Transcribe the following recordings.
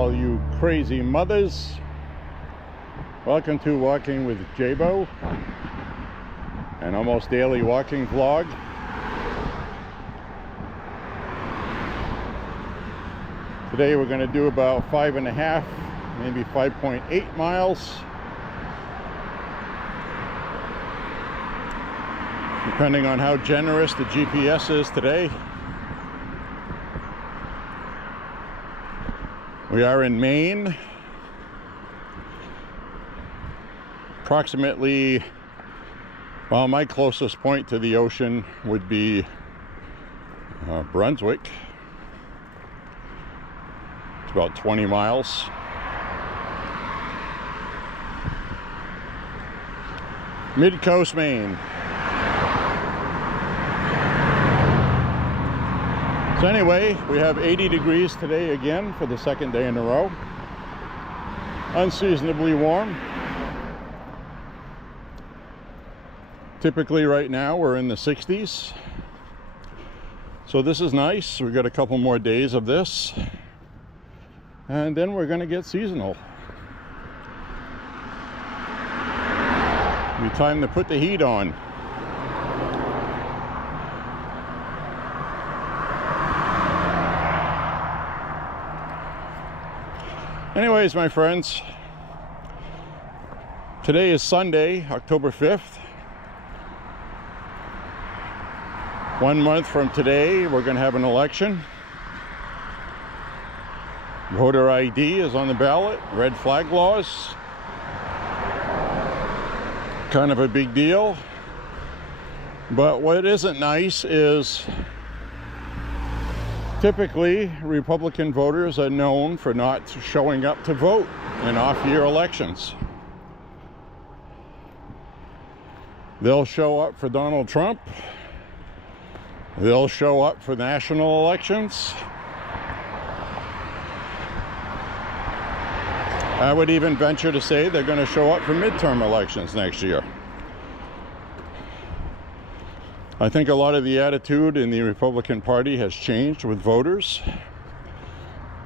all you crazy mothers. Welcome to Walking with J.Beau, an almost daily walking vlog. Today we're going to do about 5.5, maybe 5.8 miles, depending on how generous the GPS is today. We are in Maine, approximately, well, my closest point to the ocean would be Brunswick. It's about 20 miles. Mid-coast Maine. So anyway, we have 80 degrees today again for the second day in a row. Unseasonably warm. Typically right now we're in the 60s. So this is nice. We've got a couple more days of this. And then we're going to get seasonal. Be time to put the heat on. Anyways, my friends, today is Sunday, October 5th. 1 month from today, we're going to have an election. Voter ID is on the ballot. Red flag laws. Kind of a big deal. But what isn't nice is typically Republican voters are known for not showing up to vote in off-year elections. They'll show up for Donald Trump. They'll show up for national elections. I would even venture to say they're going to show up for midterm elections next year. I think a lot of the attitude in the Republican Party has changed with voters,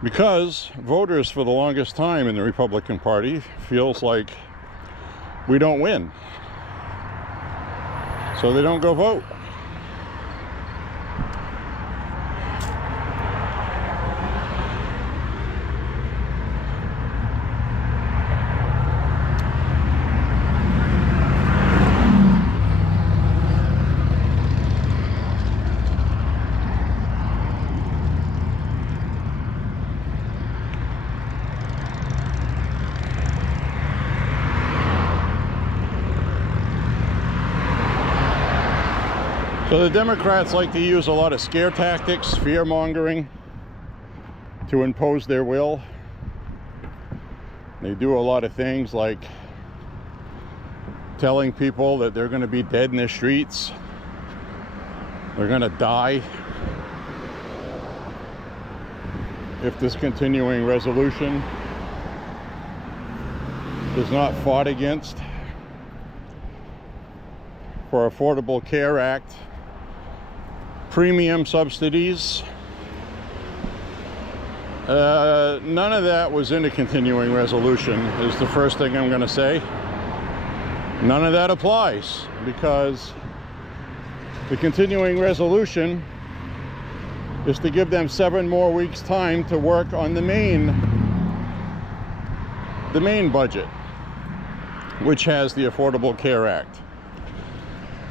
because voters for the longest time in the Republican Party feels like we don't win, so they don't go vote. So the Democrats like to use a lot of scare tactics, fear-mongering, to impose their will. They do a lot of things like telling people that they're going to be dead in the streets, they're going to die if this continuing resolution is not fought against. For Affordable Care Act, premium subsidies, none of that was in a continuing resolution, is the first thing I'm going to say. None of that applies, because the continuing resolution is to give them 7 more weeks time to work on the Maine budget, which has the Affordable Care Act,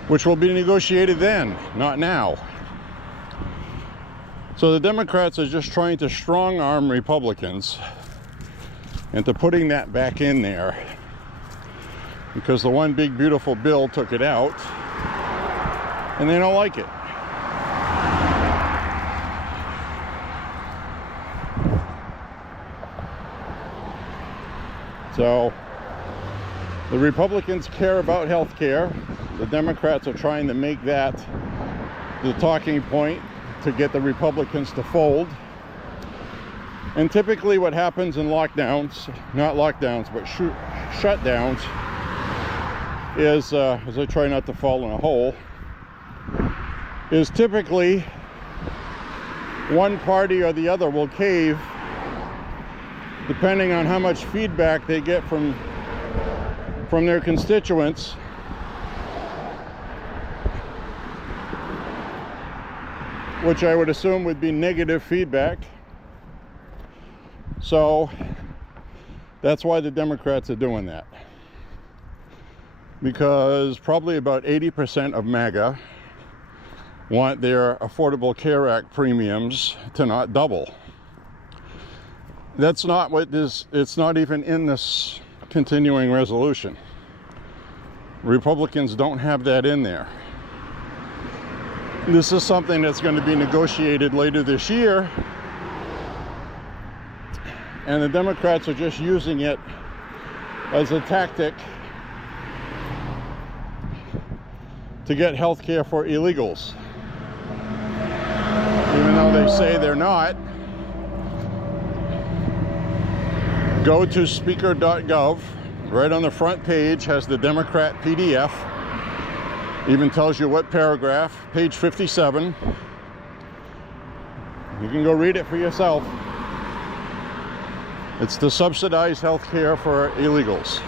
which will be negotiated then, not now. So the Democrats are just trying to strong-arm Republicans into putting that back in there, because the one big beautiful bill took it out and they don't like it. So the Republicans care about health care. The Democrats are trying to make that the talking point to get the Republicans to fold. And typically what happens in lockdowns, not lockdowns, but shutdowns, is, as I try not to fall in a hole, is typically one party or the other will cave depending on how much feedback they get from their constituents, which I would assume would be negative feedback. So that's why the Democrats are doing that. Because probably about 80% of MAGA want their Affordable Care Act premiums to not double. That's not what this, it's not even in this continuing resolution. Republicans don't have that in there. This is something that's going to be negotiated later this year, and the Democrats are just using it as a tactic to get health care for illegals. Even though they say they're not. Go to speaker.gov. Right on the front page has the Democrat PDF. Even tells you what paragraph, page 57. You can go read it for yourself. It's to subsidize health care for illegals.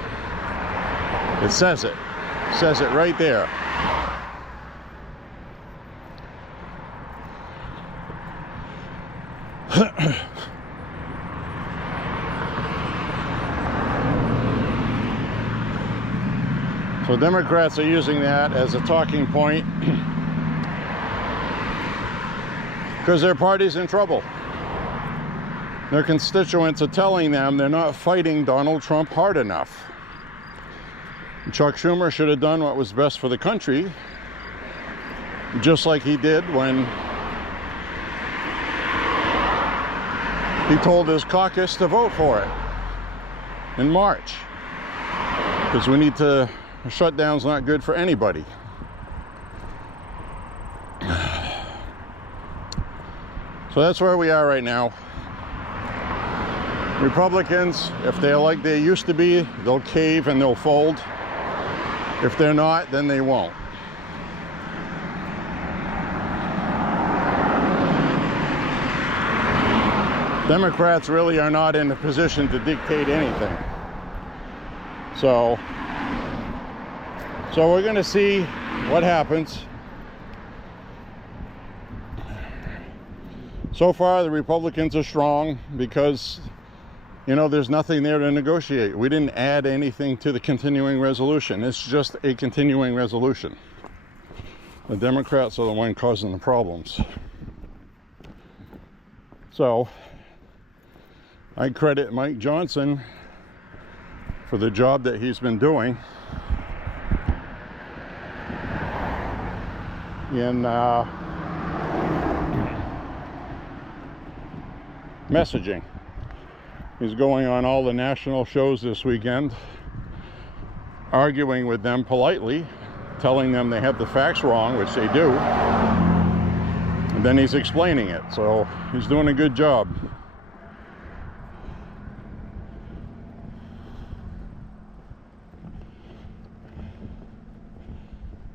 It says it. It says it right there. So Democrats are using that as a talking point because their party's in trouble. Their constituents are telling them they're not fighting Donald Trump hard enough. Chuck Schumer should have done what was best for the country, just like he did when he told his caucus to vote for it in March. Because we need to, a shutdown's not good for anybody. So that's where we are right now. Republicans, if they're like they used to be, they'll cave and they'll fold. If they're not, then they won't. Democrats really are not in a position to dictate anything. So we're going to see what happens. So far, the Republicans are strong because, you know, there's nothing there to negotiate. We didn't add anything to the continuing resolution. It's just a continuing resolution. The Democrats are the one causing the problems. So I credit Mike Johnson for the job that he's been doing in messaging. He's going on all the national shows this weekend, arguing with them politely, telling them they have the facts wrong, which they do, and then he's explaining it. So he's doing a good job.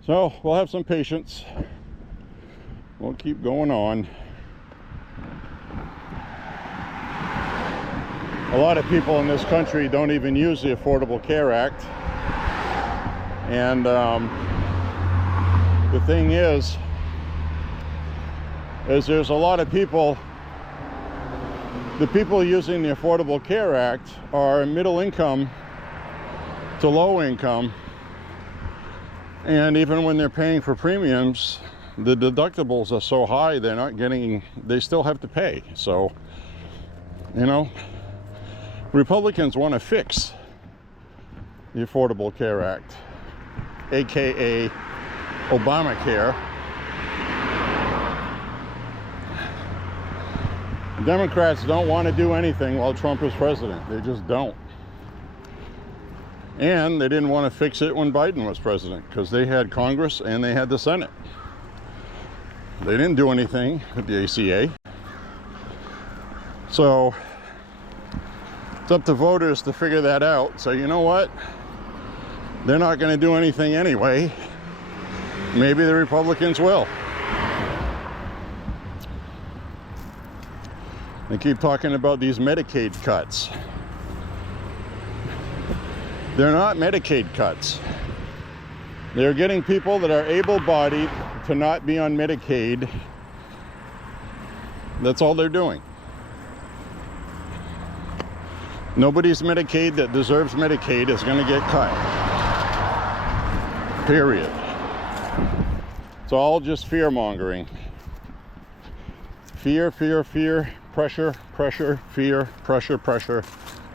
So we'll have some patience. We'll keep going on. A lot of people in this country don't even use the Affordable Care Act. And the thing is there's a lot of people, the people using the Affordable Care Act are middle income to low income. And even when they're paying for premiums, the deductibles are so high, they're not getting, they still have to pay. So, you know, Republicans want to fix the Affordable Care Act, aka Obamacare. Democrats don't want to do anything while Trump is president. They just don't. And they didn't want to fix it when Biden was president because they had Congress and they had the Senate. They didn't do anything with the ACA. So it's up to voters to figure that out. So you know what? They're not going to do anything anyway. Maybe the Republicans will. They keep talking about these Medicaid cuts. They're not Medicaid cuts. They're getting people that are able-bodied to not be on Medicaid. That's all they're doing. Nobody's Medicaid that deserves Medicaid is going to get cut. Period. It's all just fear-mongering. Fear, fear, fear, pressure, pressure, fear, pressure, pressure.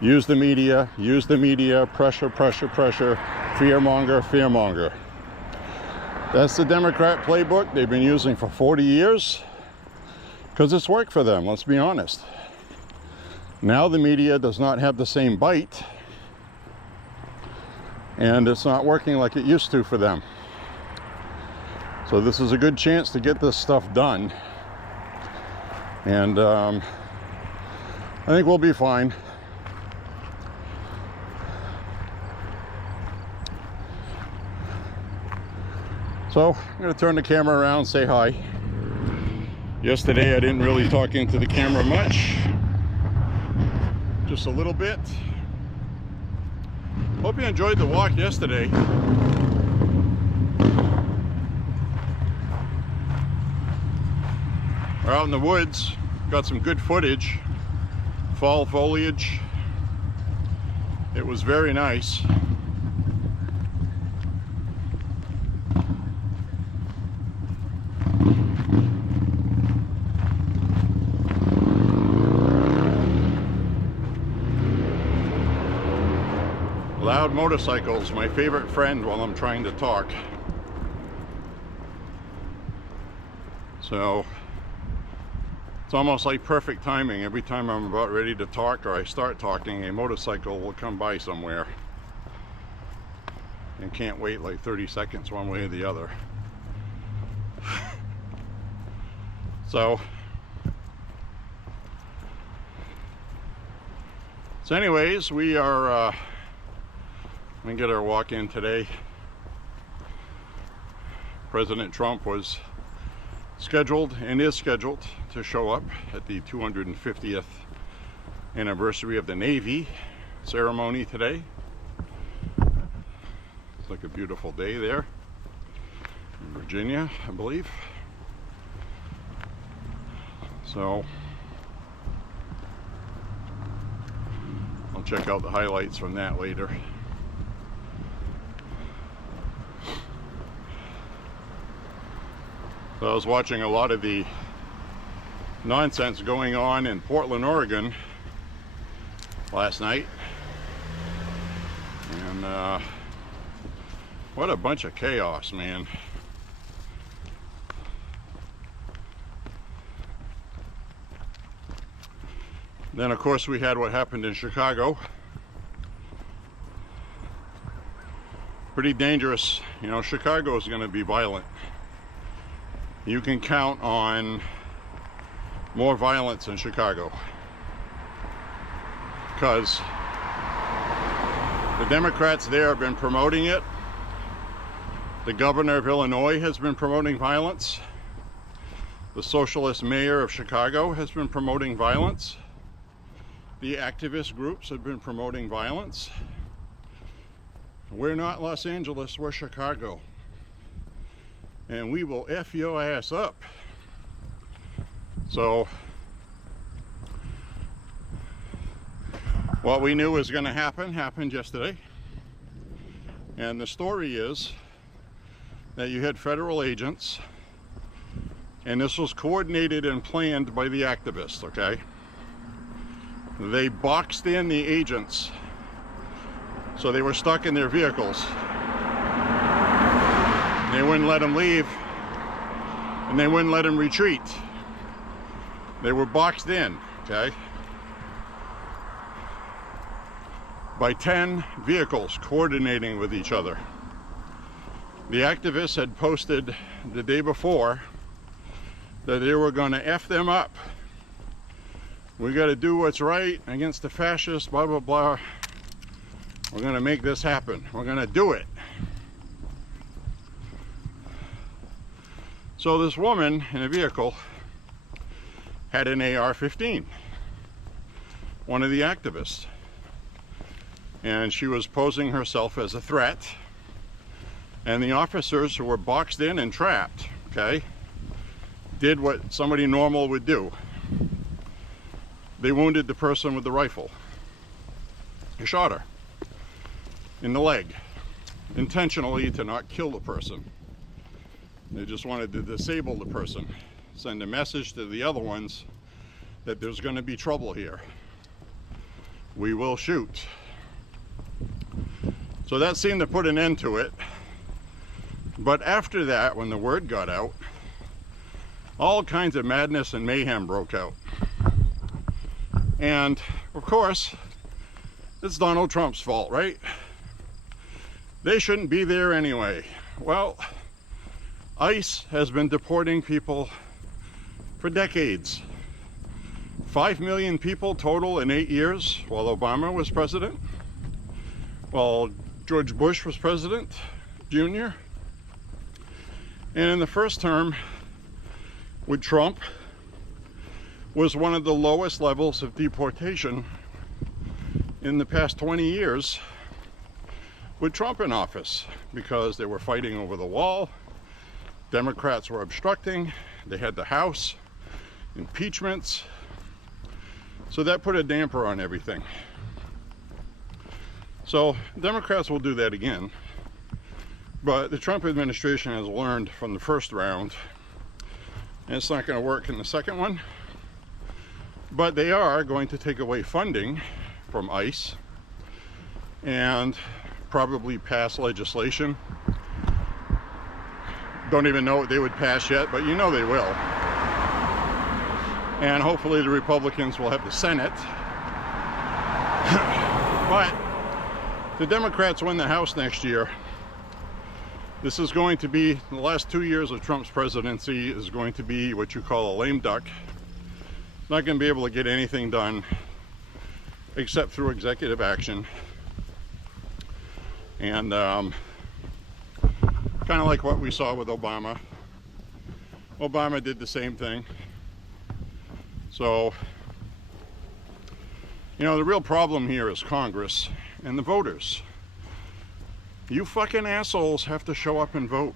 Use the media, pressure, pressure, pressure, fear-monger, fear-monger. That's the Democrat playbook they've been using for 40 years because it's worked for them, let's be honest. Now the media does not have the same bite, and it's not working like it used to for them. So this is a good chance to get this stuff done, and I think we'll be fine. So I'm going to turn the camera around and say hi. Yesterday I didn't really talk into the camera much, just a little bit. Hope you enjoyed the walk yesterday. We're out in the woods, got some good footage, fall foliage. It was very nice. Loud motorcycles, my favorite friend while I'm trying to talk. So it's almost like perfect timing. Every time I'm about ready to talk or I start talking, a motorcycle will come by somewhere. And can't wait like 30 seconds one way or the other. So anyways, we are going to get our walk in today. President Trump was scheduled and is scheduled to show up at the 250th anniversary of the Navy ceremony today. It's like a beautiful day there in Virginia, I believe. So I'll check out the highlights from that later. So I was watching a lot of the nonsense going on in Portland, Oregon last night, and what a bunch of chaos, man. Then of course we had what happened in Chicago. Pretty dangerous. You know, Chicago is going to be violent. You can count on more violence in Chicago because the Democrats there have been promoting it. The governor of Illinois has been promoting violence. The socialist mayor of Chicago has been promoting violence. The activist groups have been promoting violence. We're not Los Angeles, we're Chicago. And we will F your ass up. So what we knew was going to happen happened yesterday. And the story is that you had federal agents, and this was coordinated and planned by the activists, okay? They boxed in the agents so they were stuck in their vehicles. They wouldn't let them leave, and they wouldn't let them retreat. They were boxed in, okay? By 10 vehicles coordinating with each other. The activists had posted the day before that they were going to F them up. We got to do what's right against the fascists, blah, blah, blah. We're going to make this happen. We're going to do it. So this woman in a vehicle had an AR-15, one of the activists. and she was posing herself as a threat, and the officers who were boxed in and trapped, okay, did what somebody normal would do. They wounded the person with the rifle. They shot her in the leg, intentionally to not kill the person. They just wanted to disable the person, send a message to the other ones that there's going to be trouble here. We will shoot. So that seemed to put an end to it. But after that, when the word got out, all kinds of madness and mayhem broke out. And of course, it's Donald Trump's fault, right? They shouldn't be there anyway. Well, ICE has been deporting people for decades. 5 million people total in 8 years while Obama was president, while George Bush was president, Jr. And in the first term with Trump was one of the lowest levels of deportation in the past 20 years with Trump in office, because they were fighting over the wall, Democrats were obstructing, they had the House, impeachments, so that put a damper on everything. So Democrats will do that again, but the Trump administration has learned from the first round, and it's not going to work in the second one. But they are going to take away funding from ICE and probably pass legislation. Don't even know what they would pass yet, but you know they will. And hopefully the Republicans will have the Senate. But if the Democrats win the House next year, this is going to be, the last 2 years of Trump's presidency is going to be what you call a lame duck. Not going to be able to get anything done except through executive action. And kind of like what we saw with Obama. Obama did the same thing. So, you know, the real problem here is Congress and the voters. You fucking assholes have to show up and vote.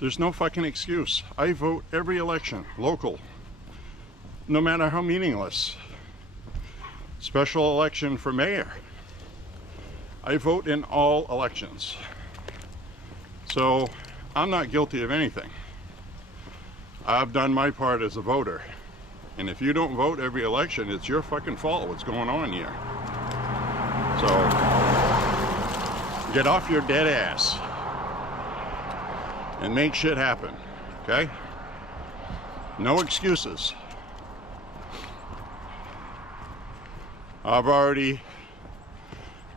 There's no fucking excuse. I vote every election, local, no matter how meaningless. Special election for mayor. I vote in all elections. So I'm not guilty of anything. I've done my part as a voter. And if you don't vote every election, it's your fucking fault what's going on here. So get off your dead ass and make shit happen, okay? No excuses. I've already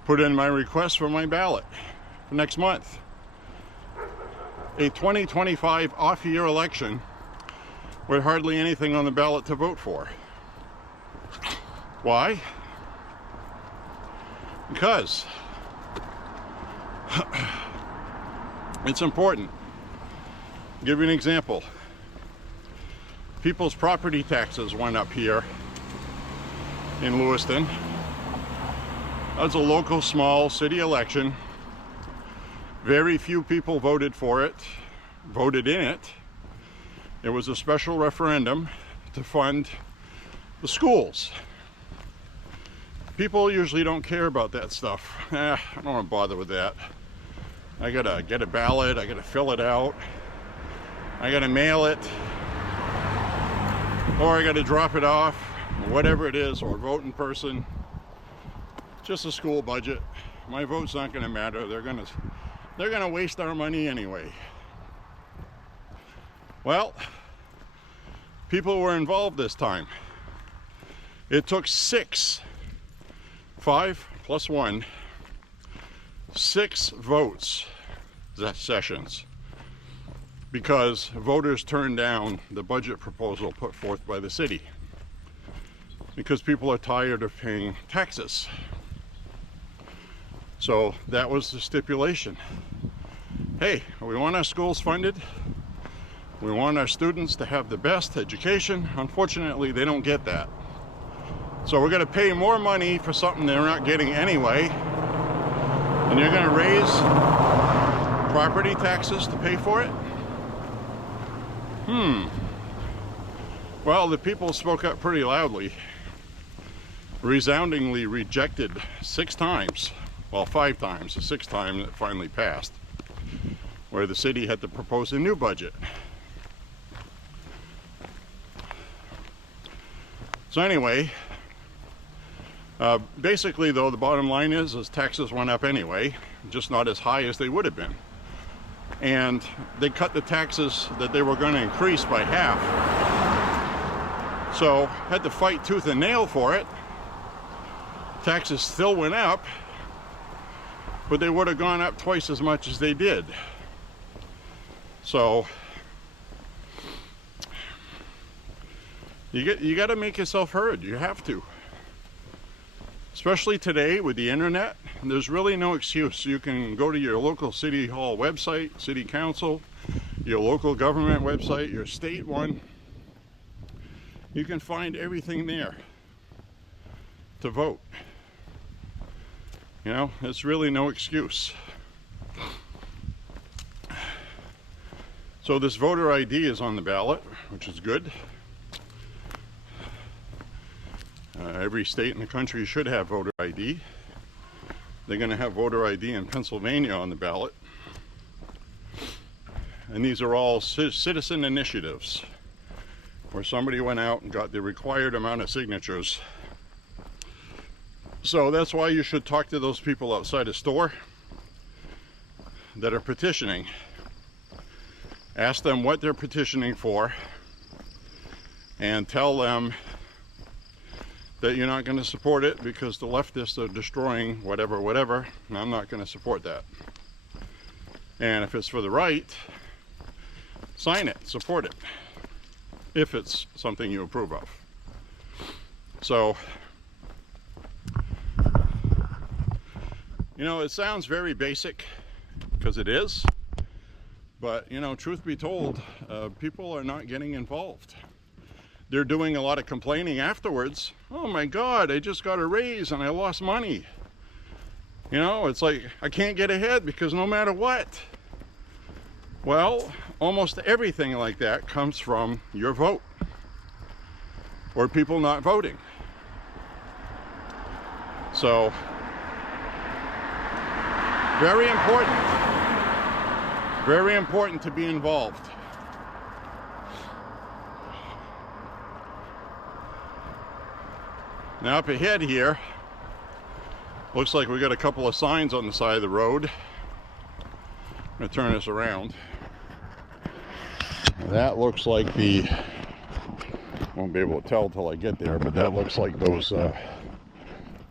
put in my request for my ballot for next month. A 2025 off-year election with hardly anything on the ballot to vote for. Why? Because it's important. I'll give you an example. People's property taxes went up here in Lewiston. That's a local small city election. Very few people voted for it, voted in it. It was a special referendum to fund the schools. People usually don't care about that stuff. I don't want to bother with that. I gotta get a ballot, I gotta fill it out, I gotta mail it, or I gotta drop it off, whatever it is, or vote in person. Just a school budget. My vote's not gonna matter. They're gonna waste our money anyway. Well, people were involved this time. It took 5 plus 1, 6 votes, sessions, because voters turned down the budget proposal put forth by the city, because people are tired of paying taxes. So that was the stipulation. Hey, we want our schools funded. We want our students to have the best education. Unfortunately, they don't get that. So we're going to pay more money for something they're not getting anyway. And you're going to raise property taxes to pay for it? Well, the people spoke up pretty loudly, resoundingly rejected 6 times, well 5 times, the 6th time it finally passed, where the city had to propose a new budget. So anyway, basically though, the bottom line is taxes went up anyway, just not as high as they would have been. And they cut the taxes that they were going to increase by half. So had to fight tooth and nail for it. Taxes still went up, but they would have gone up twice as much as they did. So you got to make yourself heard. You have to. Especially today with the internet, there's really no excuse. You can go to your local city hall website, city council, your local government website, your state one. You can find everything there to vote. You know, it's really no excuse. So this voter ID is on the ballot, which is good. Every state in the country should have voter ID. They're going to have voter ID in Pennsylvania on the ballot. And these are all citizen initiatives, where somebody went out and got the required amount of signatures. So that's why you should talk to those people outside a store that are petitioning. Ask them what they're petitioning for, and tell them that you're not going to support it because the leftists are destroying whatever, and I'm not going to support that. And if it's for the right, sign it, support it, if it's something you approve of. So, you know, it sounds very basic, because it is, but, you know, truth be told, people are not getting involved. They're doing a lot of complaining afterwards. Oh my God, I just got a raise and I lost money. You know, it's like, I can't get ahead because no matter what. Well, almost everything like that comes from your vote, or people not voting. So, very important to be involved. Now up ahead here, looks like we got a couple of signs on the side of the road. I'm going to turn this around. That looks like the, won't be able to tell till I get there, but that looks like those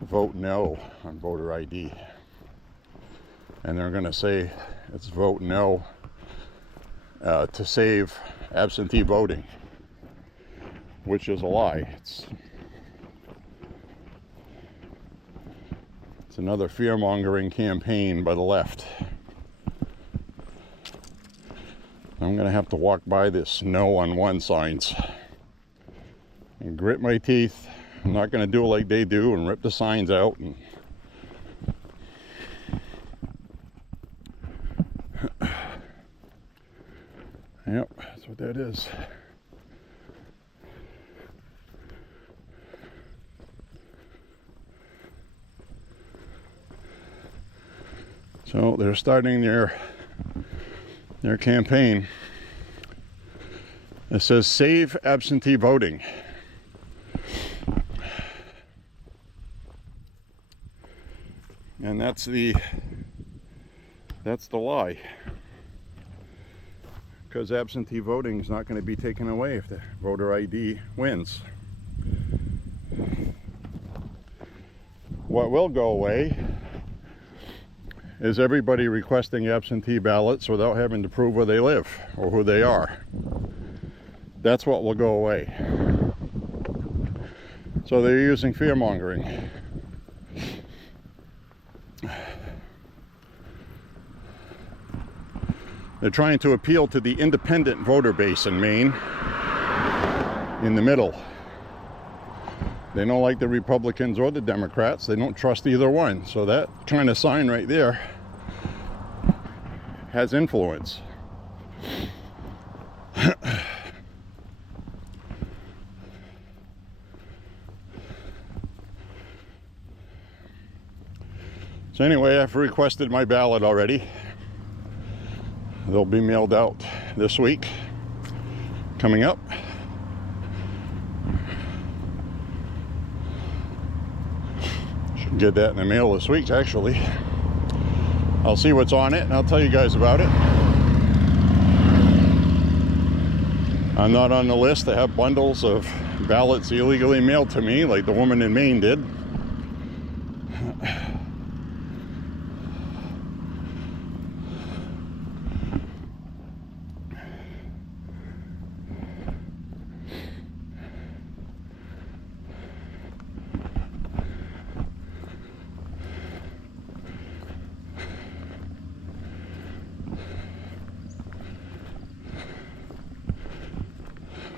vote no on voter ID. And they're going to say it's vote no to save absentee voting, which is a lie. It's another fear-mongering campaign by the left. I'm going to have to walk by this no on one signs and grit my teeth. I'm not going to do it like they do and rip the signs out. And yep, that's what that is. So they're starting their campaign. It says save absentee voting. And that's the lie. Because absentee voting is not going to be taken away if the voter ID wins. What will go away is everybody requesting absentee ballots without having to prove where they live or who they are. That's what will go away. So they're using fear-mongering. They're trying to appeal to the independent voter base in Maine, in the middle. They don't like the Republicans or the Democrats. They don't trust either one. So that kind of sign right there has influence. So anyway, I've requested my ballot already. They'll be mailed out this week, coming up. Should get that in the mail this week, actually. I'll see what's on it and I'll tell you guys about it. I'm not on the list to have bundles of ballots illegally mailed to me like the woman in Maine did.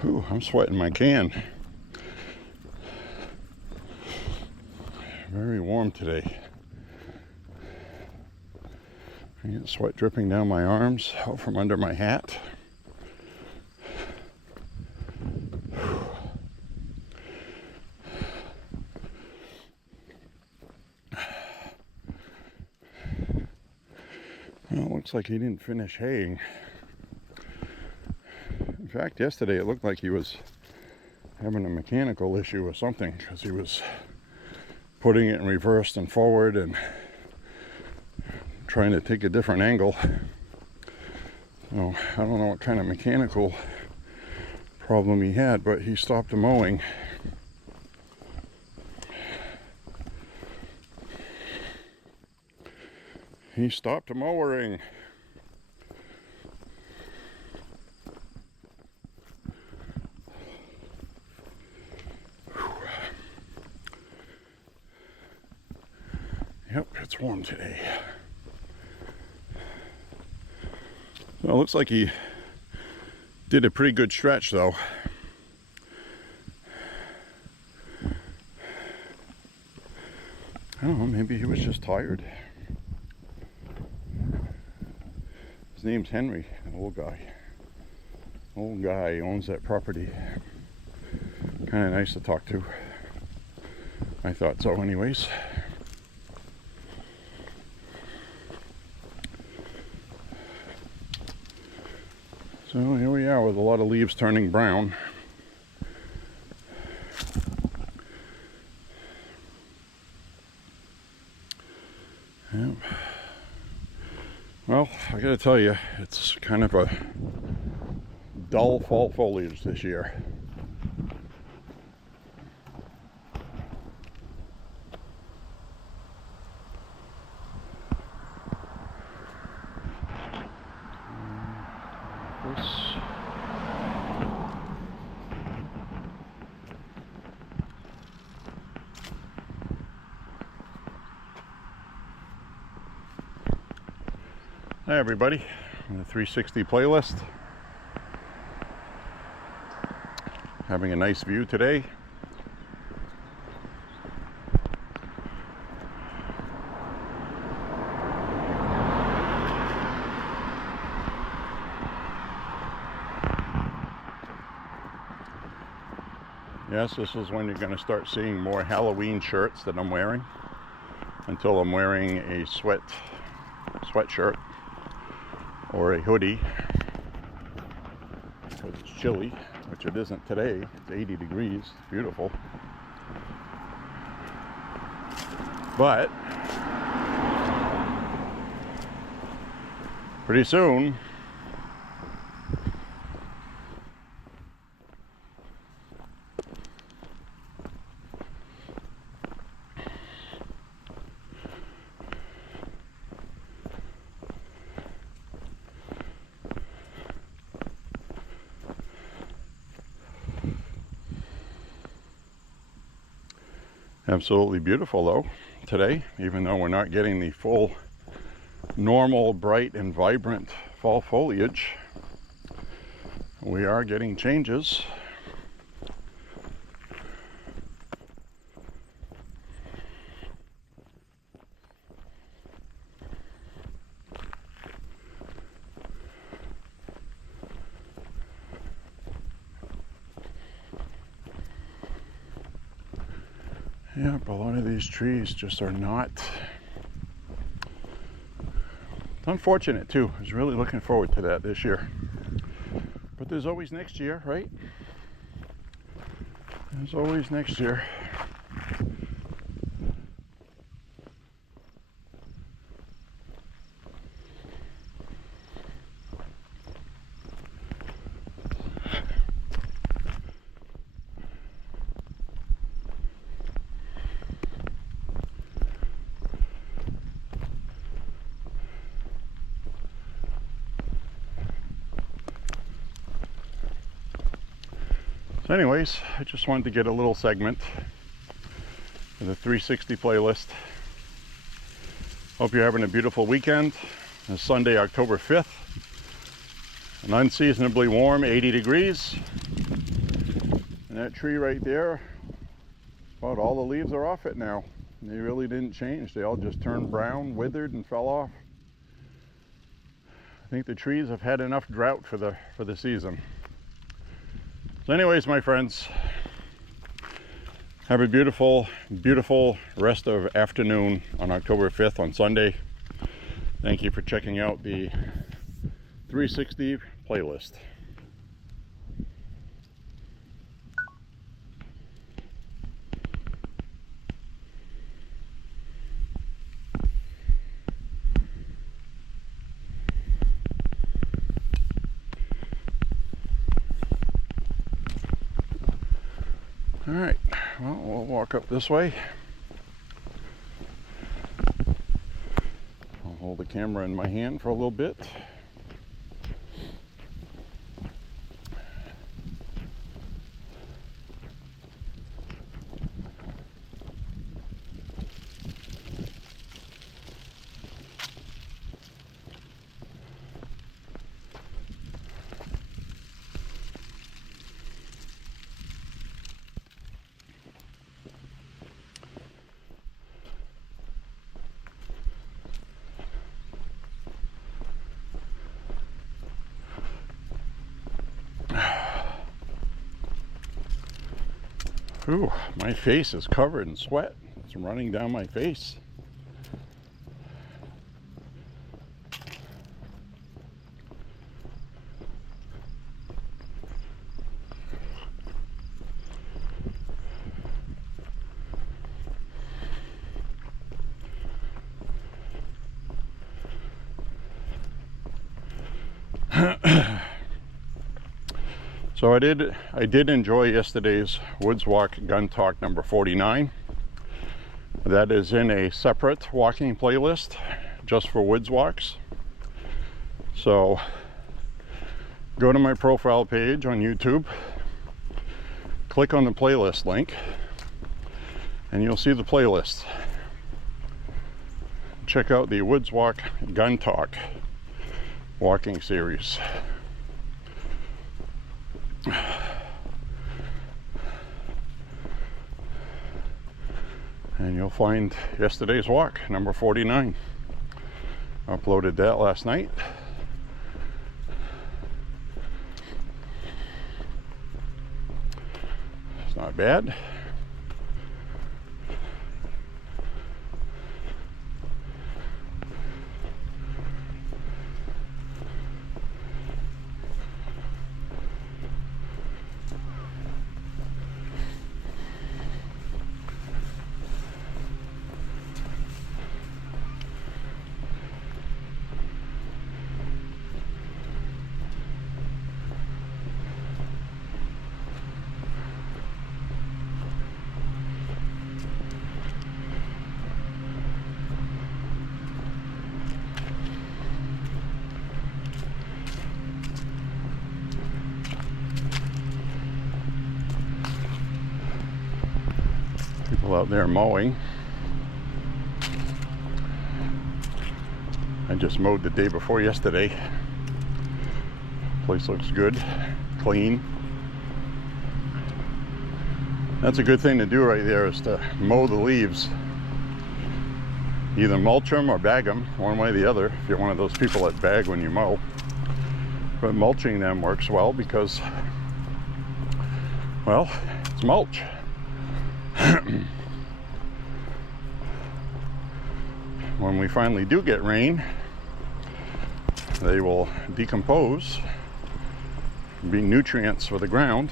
Ooh, I'm sweating my can. Very warm today. I get sweat dripping down my arms, out from under my hat. Well, it looks like he didn't finish haying. In fact, yesterday it looked like he was having a mechanical issue or something, because he was putting it in reverse and forward and trying to take a different angle. So I don't know what kind of mechanical problem he had, but he stopped mowing. He stopped mowing. Yep, it's warm today. So it looks like he did a pretty good stretch though. I don't know, maybe he was just tired. His name's Henry, an old guy. Old guy, owns that property. Kind of nice to talk to. I thought so anyways. So here we are with a lot of leaves turning brown. Yep. Well, I gotta tell you, it's kind of a dull fall foliage this year. Hi everybody, on the 360 playlist. Having a nice view today. Yes, this is when you're going to start seeing more Halloween shirts that I'm wearing. Until I'm wearing a sweatshirt or a hoodie. Because it's chilly, which it isn't today. It's 80 degrees, it's beautiful. But pretty soon absolutely beautiful though today, even though we're not getting the full normal bright and vibrant fall foliage. We are getting changes. Yeah, but a lot of these trees just are not. It's unfortunate too. I was really looking forward to that this year. But there's always next year, right? There's always next year. So anyways, I just wanted to get a little segment of the 360 playlist. Hope you're having a beautiful weekend. It's Sunday, October 5th. An unseasonably warm 80 degrees. And that tree right there, about all the leaves are off it now. They really didn't change. They all just turned brown, withered, and fell off. I think the trees have had enough drought for the season. So anyways, my friends, have a beautiful, beautiful rest of afternoon on October 5th on Sunday. Thank you for checking out the 360 playlist. All right, well, we'll walk up this way. I'll hold the camera in my hand for a little bit. Ooh, my face is covered in sweat. It's running down my face. So I did enjoy yesterday's Woods Walk Gun Talk number 49. That is in a separate walking playlist just for woods walks. So go to my profile page on YouTube, click on the playlist link, and you'll see the playlist. Check out the Woods Walk Gun Talk walking series. And you'll find yesterday's walk, number 49. I uploaded that last night. It's not bad. People out there mowing. I just mowed the day before yesterday. Place looks good, clean. That's a good thing to do right there, is to mow the leaves. Either mulch them or bag them, one way or the other, if you're one of those people that bag when you mow. But mulching them works well because, well, it's mulch. when we finally do get rain, they will decompose, be nutrients for the ground.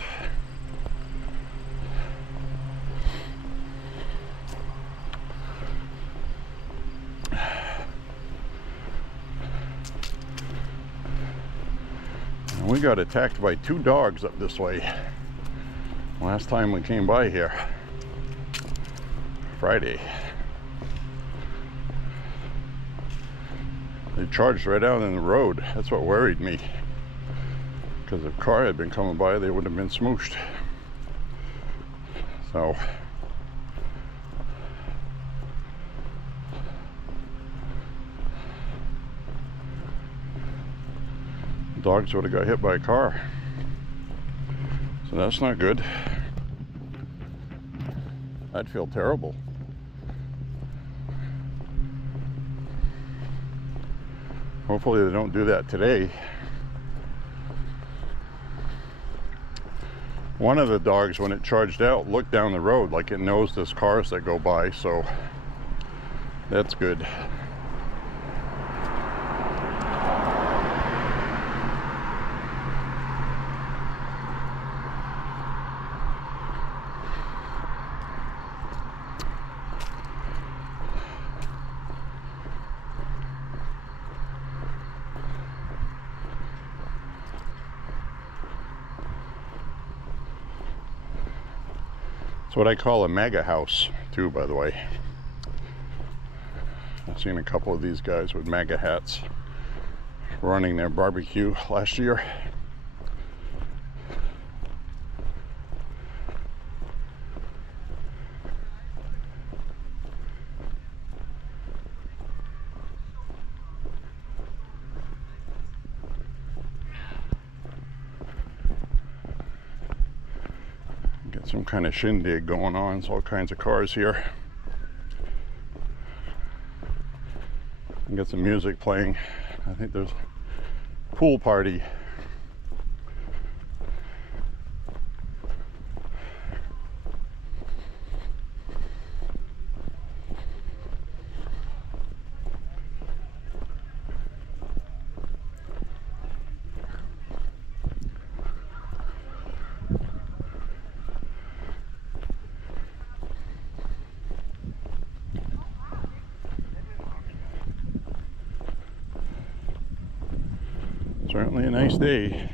And we got attacked by 2 dogs up this way last time we came by here, Friday. They charged right out in the road. That's what worried me, because if a car had been coming by, they would have been smooshed. So dogs would have got hit by a car. So that's not good. I'd feel terrible. Hopefully they don't do that today. One of the dogs, when it charged out, looked down the road like it knows there's cars that go by, so that's good. It's what I call a MAHA house, too, by the way. I've seen a couple of these guys with MAHA hats running their barbecue last year. Some kind of shindig going on. There's all kinds of cars here. And get some music playing. I think there's a pool party. Certainly a nice day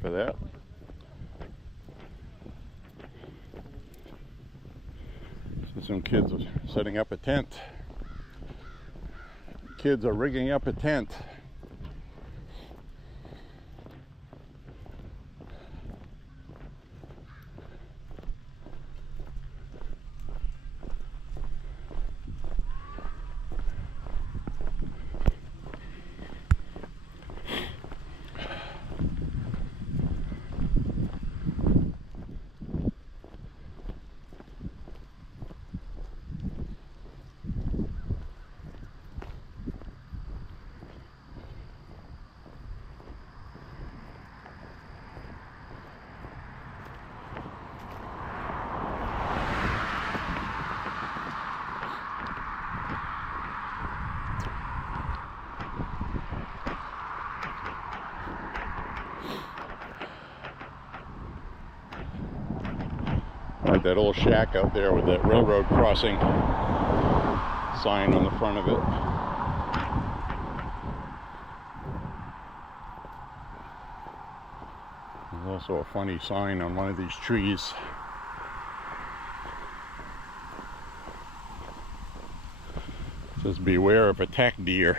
for that. So some kids are setting up a tent. Kids are rigging up a tent. Like that old shack out there with that railroad crossing sign on the front of it. There's also a funny sign on one of these trees. It says, "Beware of attack deer."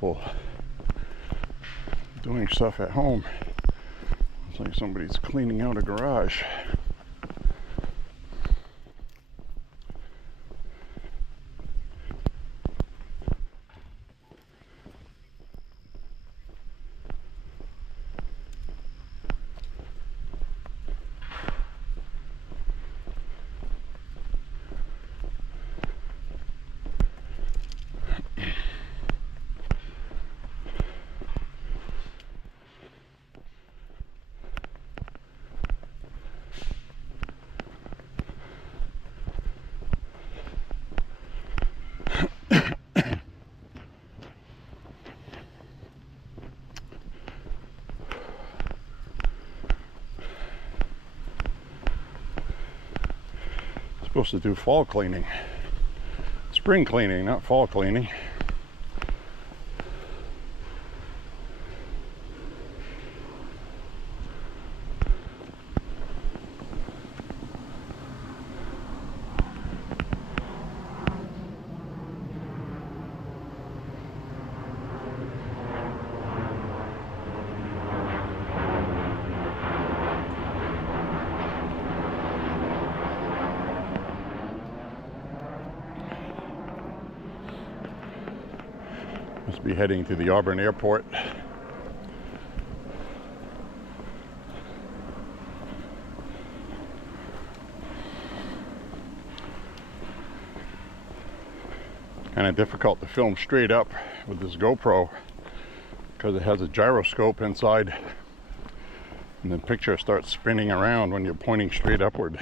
people doing stuff at home. It's like somebody's cleaning out a garage. Supposed to do fall cleaning, spring cleaning, not fall cleaning. Must be heading to the Auburn airport. Kind of difficult to film straight up with this GoPro because it has a gyroscope inside, and the picture starts spinning around when you're pointing straight upward.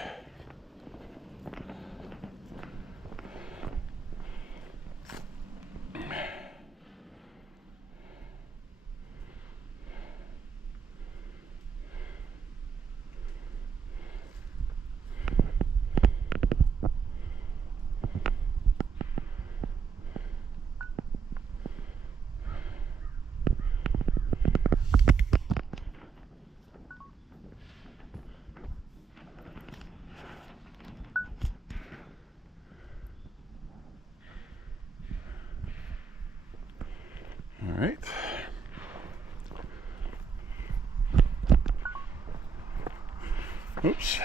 All right. Oops.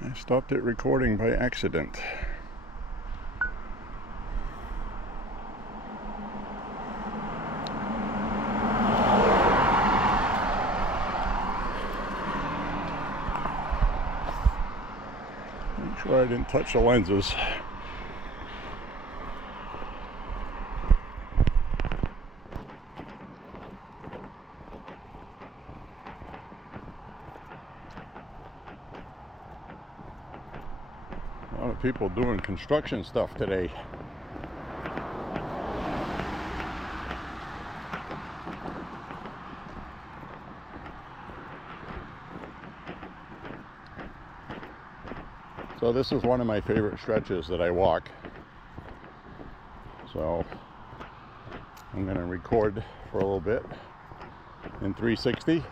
I stopped it recording by accident. Make sure I didn't touch the lenses. A lot of people doing construction stuff today. So this is one of my favorite stretches that I walk. So I'm going to record for a little bit in 360.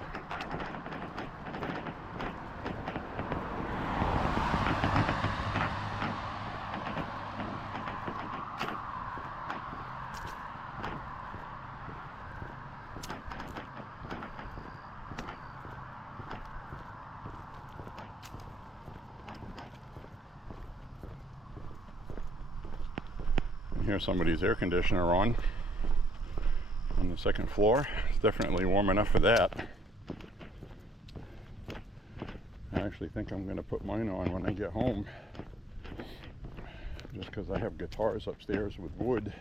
Here's somebody's air conditioner on the second floor. It's definitely warm enough for that. I actually think I'm going to put mine on when I get home, just because I have guitars upstairs with wood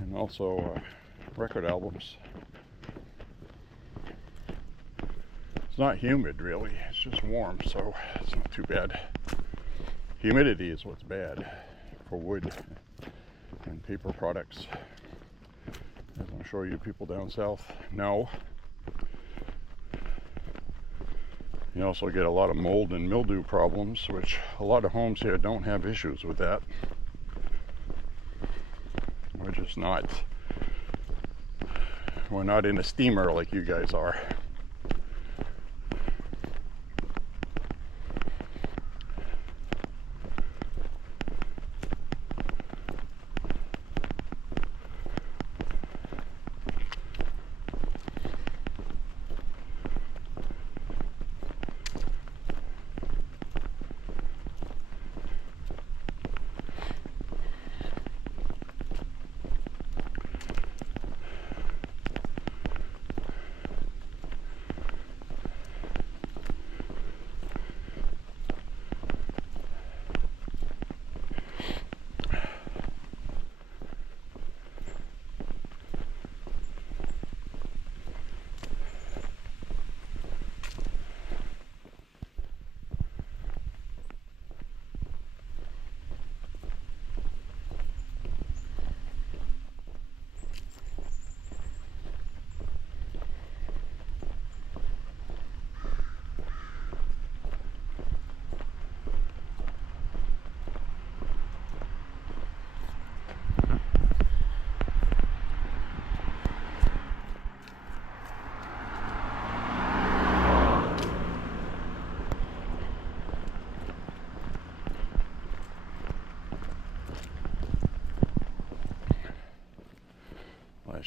and also record albums. It's not humid really, it's just warm, so it's not too bad. Humidity is what's bad for wood and paper products. As I'm sure you people down south know. You also get a lot of mold and mildew problems, which a lot of homes here don't have issues with that. We're not in a steamer like you guys are.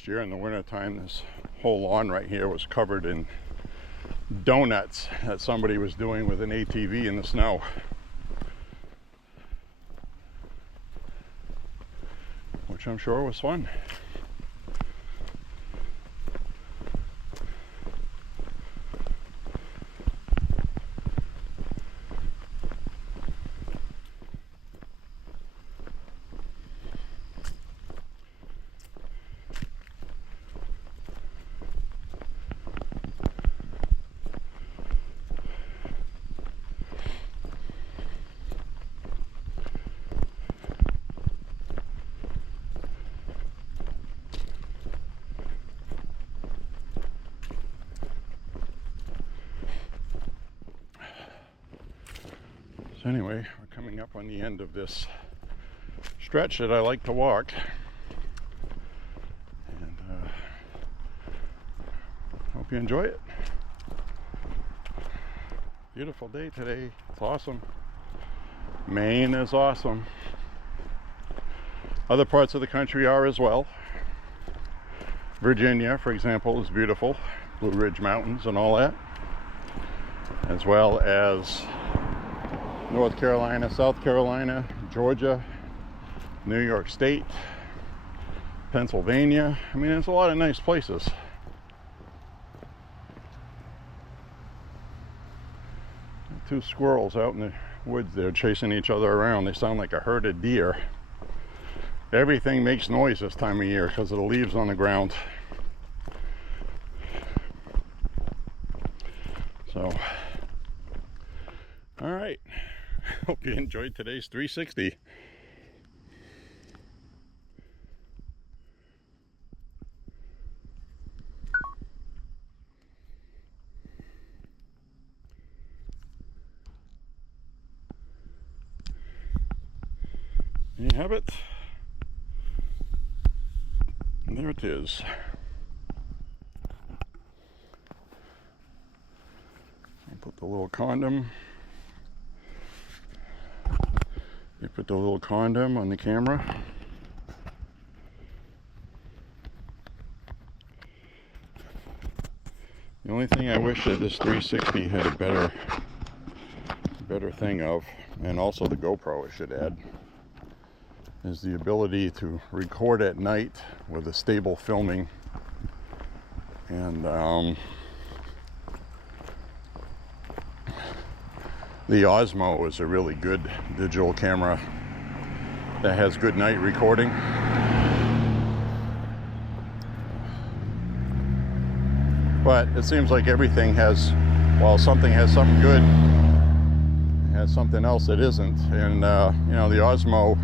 last year in the wintertime, this whole lawn right here was covered in donuts that somebody was doing with an ATV in the snow. Which I'm sure was fun. So anyway, we're coming up on the end of this stretch that I like to walk, and hope you enjoy it. Beautiful day today. It's awesome. Maine is awesome. Other parts of the country are as well. Virginia, for example, is beautiful. Blue Ridge Mountains and all that, as well as North Carolina, South Carolina, Georgia, New York State, Pennsylvania. I mean, there's a lot of nice places. Two squirrels out in the woods there chasing each other around. They sound like a herd of deer. Everything makes noise this time of year because of the leaves on the ground. So, all right. Hope you enjoyed today's 360. There you have it. And there it is. I'll put the little condom. You put the little condom on the camera. The only thing I wish that this 360 had a better thing of, and also the GoPro it should add, is the ability to record at night with a stable filming. And the Osmo is a really good digital camera that has good night recording. But it seems like everything has, while something has something good, it has something else that isn't. And you know, the Osmo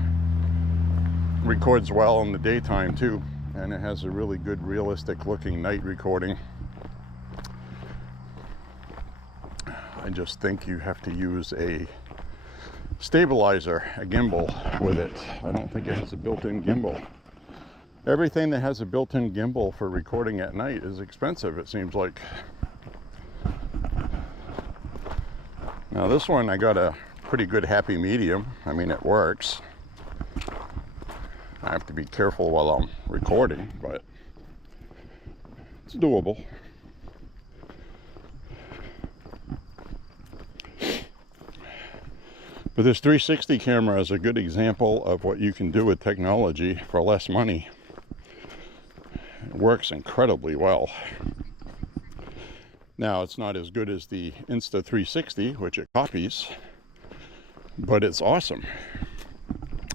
records well in the daytime too, and it has a really good realistic looking night recording. I just think you have to use a stabilizer, a gimbal with it. I don't think it has a built-in gimbal. Everything that has a built-in gimbal for recording at night is expensive, it seems like. Now this one, I got a pretty good happy medium. I mean, it works. I have to be careful while I'm recording, but it's doable. But this 360 camera is a good example of what you can do with technology for less money. It works incredibly well. Now, it's not as good as the Insta360, which it copies, but it's awesome.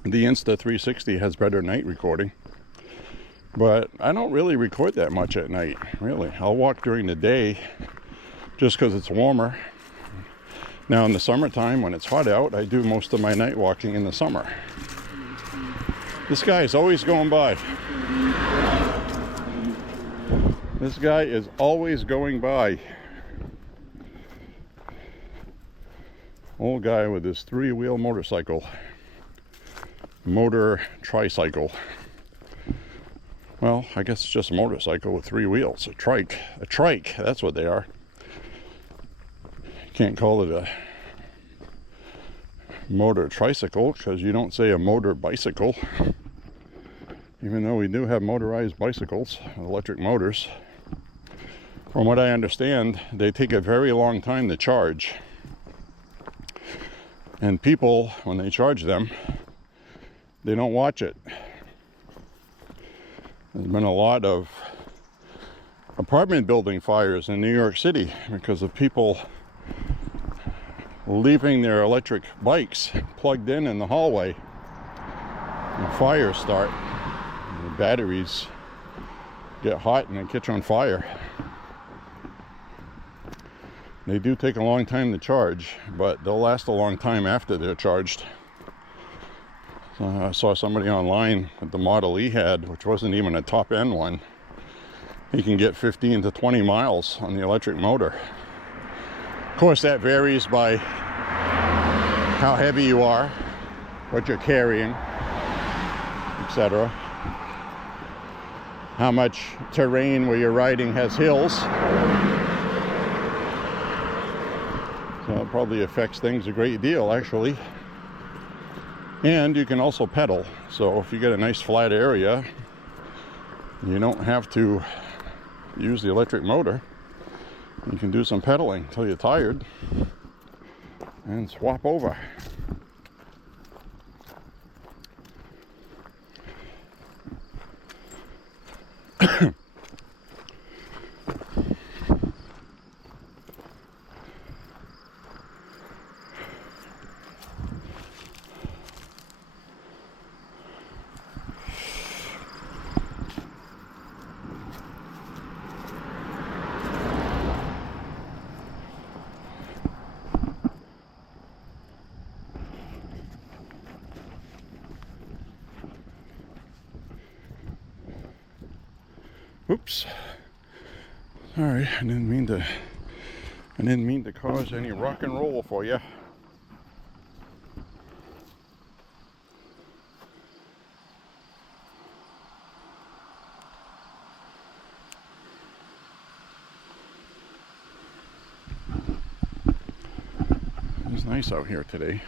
The Insta360 has better night recording, but I don't really record that much at night, really. I'll walk during the day just because it's warmer. Now in the summertime, when it's hot out, I do most of my night walking in the summer. This guy is always going by. This guy is always going by. Old guy with his 3-wheel motorcycle. Motor tricycle. Well, I guess it's just a motorcycle with 3 wheels. A trike. A trike, that's what they are. Can't call it a motor tricycle because you don't say a motor bicycle. Even though we do have motorized bicycles, electric motors, from what I understand, they take a very long time to charge. And people, when they charge them, they don't watch it. There's been a lot of apartment building fires in New York City because of people leaving their electric bikes plugged in the hallway. And fires start. The batteries get hot and they catch on fire. They do take a long time to charge, but they'll last a long time after they're charged. I saw somebody online with the Model E had, which wasn't even a top end one. He can get 15 to 20 miles on the electric motor. Of course, that varies by how heavy you are, what you're carrying, etc. How much terrain where you're riding has hills. So it probably affects things a great deal, actually. And you can also pedal. So if you get a nice flat area, you don't have to use the electric motor. You can do some pedaling until you're tired and swap over. Oops. Sorry, I didn't mean to cause any rock and roll for you. It's nice out here today.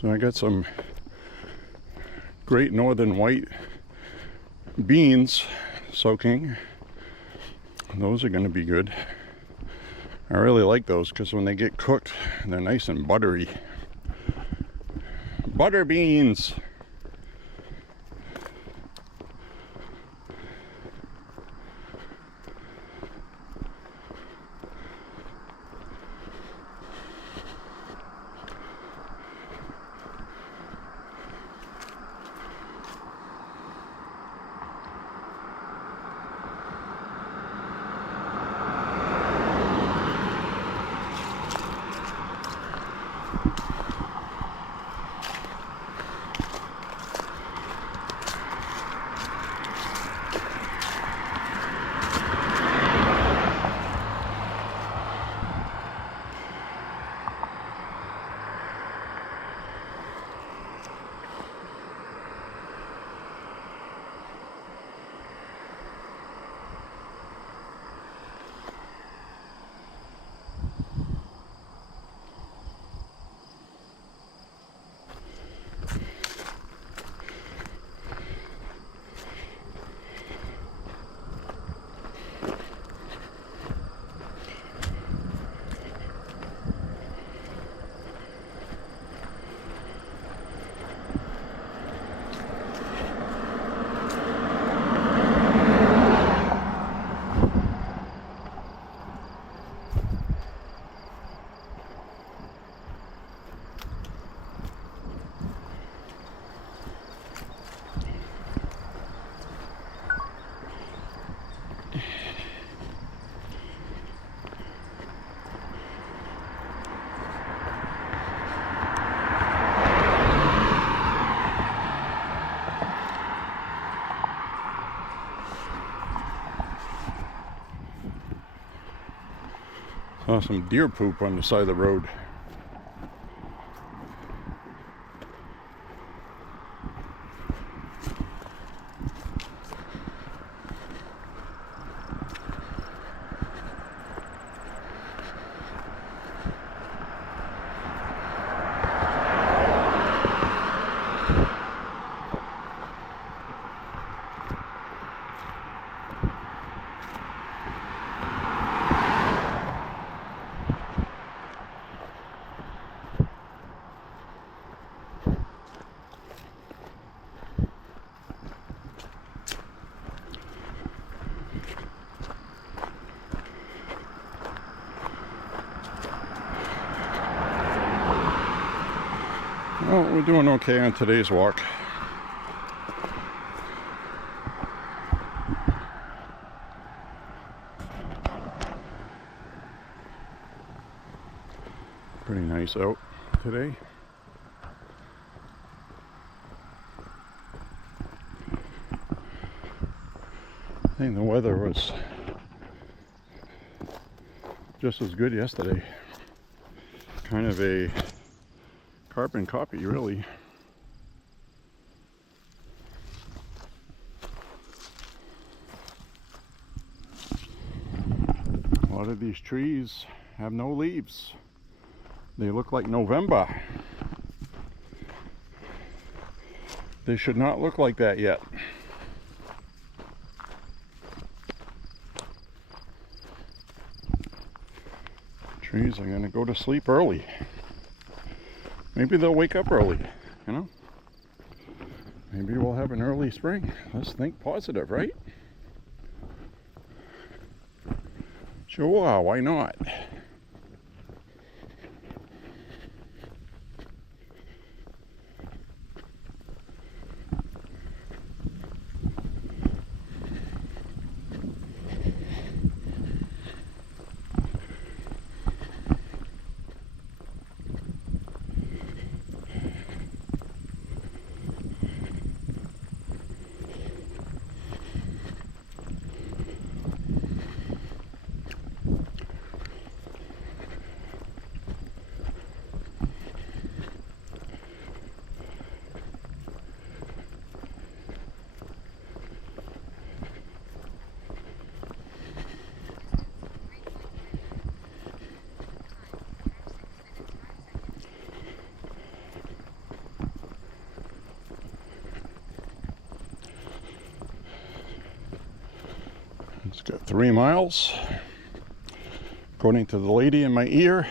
So I got some great northern white beans soaking. Those are going to be good. I really like those because when they get cooked, they're nice and buttery. Butter beans. Saw some deer poop on the side of the road. Well, we're doing okay on today's walk. Pretty nice out today. I think the weather was just as good yesterday. Kind of a carbon copy, really. A lot of these trees have no leaves. They look like November. They should not look like that yet. Trees are going to go to sleep early. Maybe they'll wake up early, you know? Maybe we'll have an early spring. Let's think positive, right? Sure, why not? It's got 3 miles, according to the lady in my ear.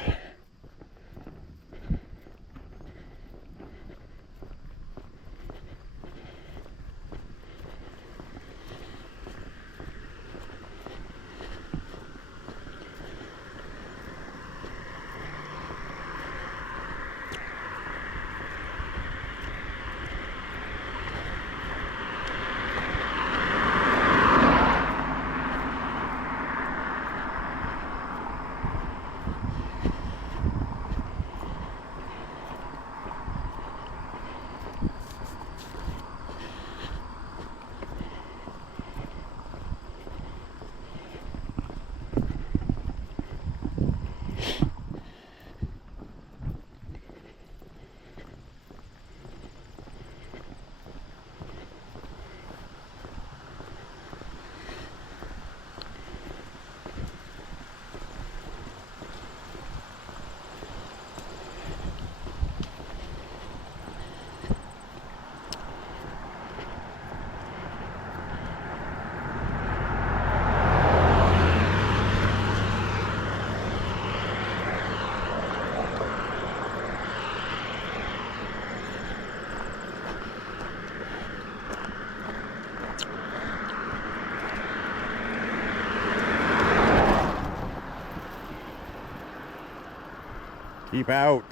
Keep out.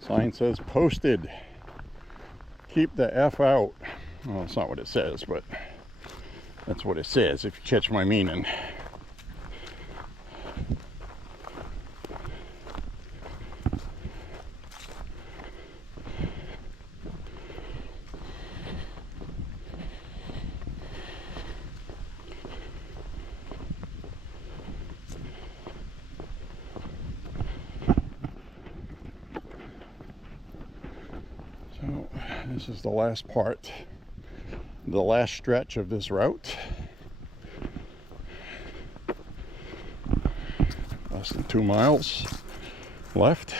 Sign says posted. Keep the F out. Well, it's not what it says, but that's what it says, if you catch my meaning. So this is the last part, the last stretch of this route. Less than 2 miles left.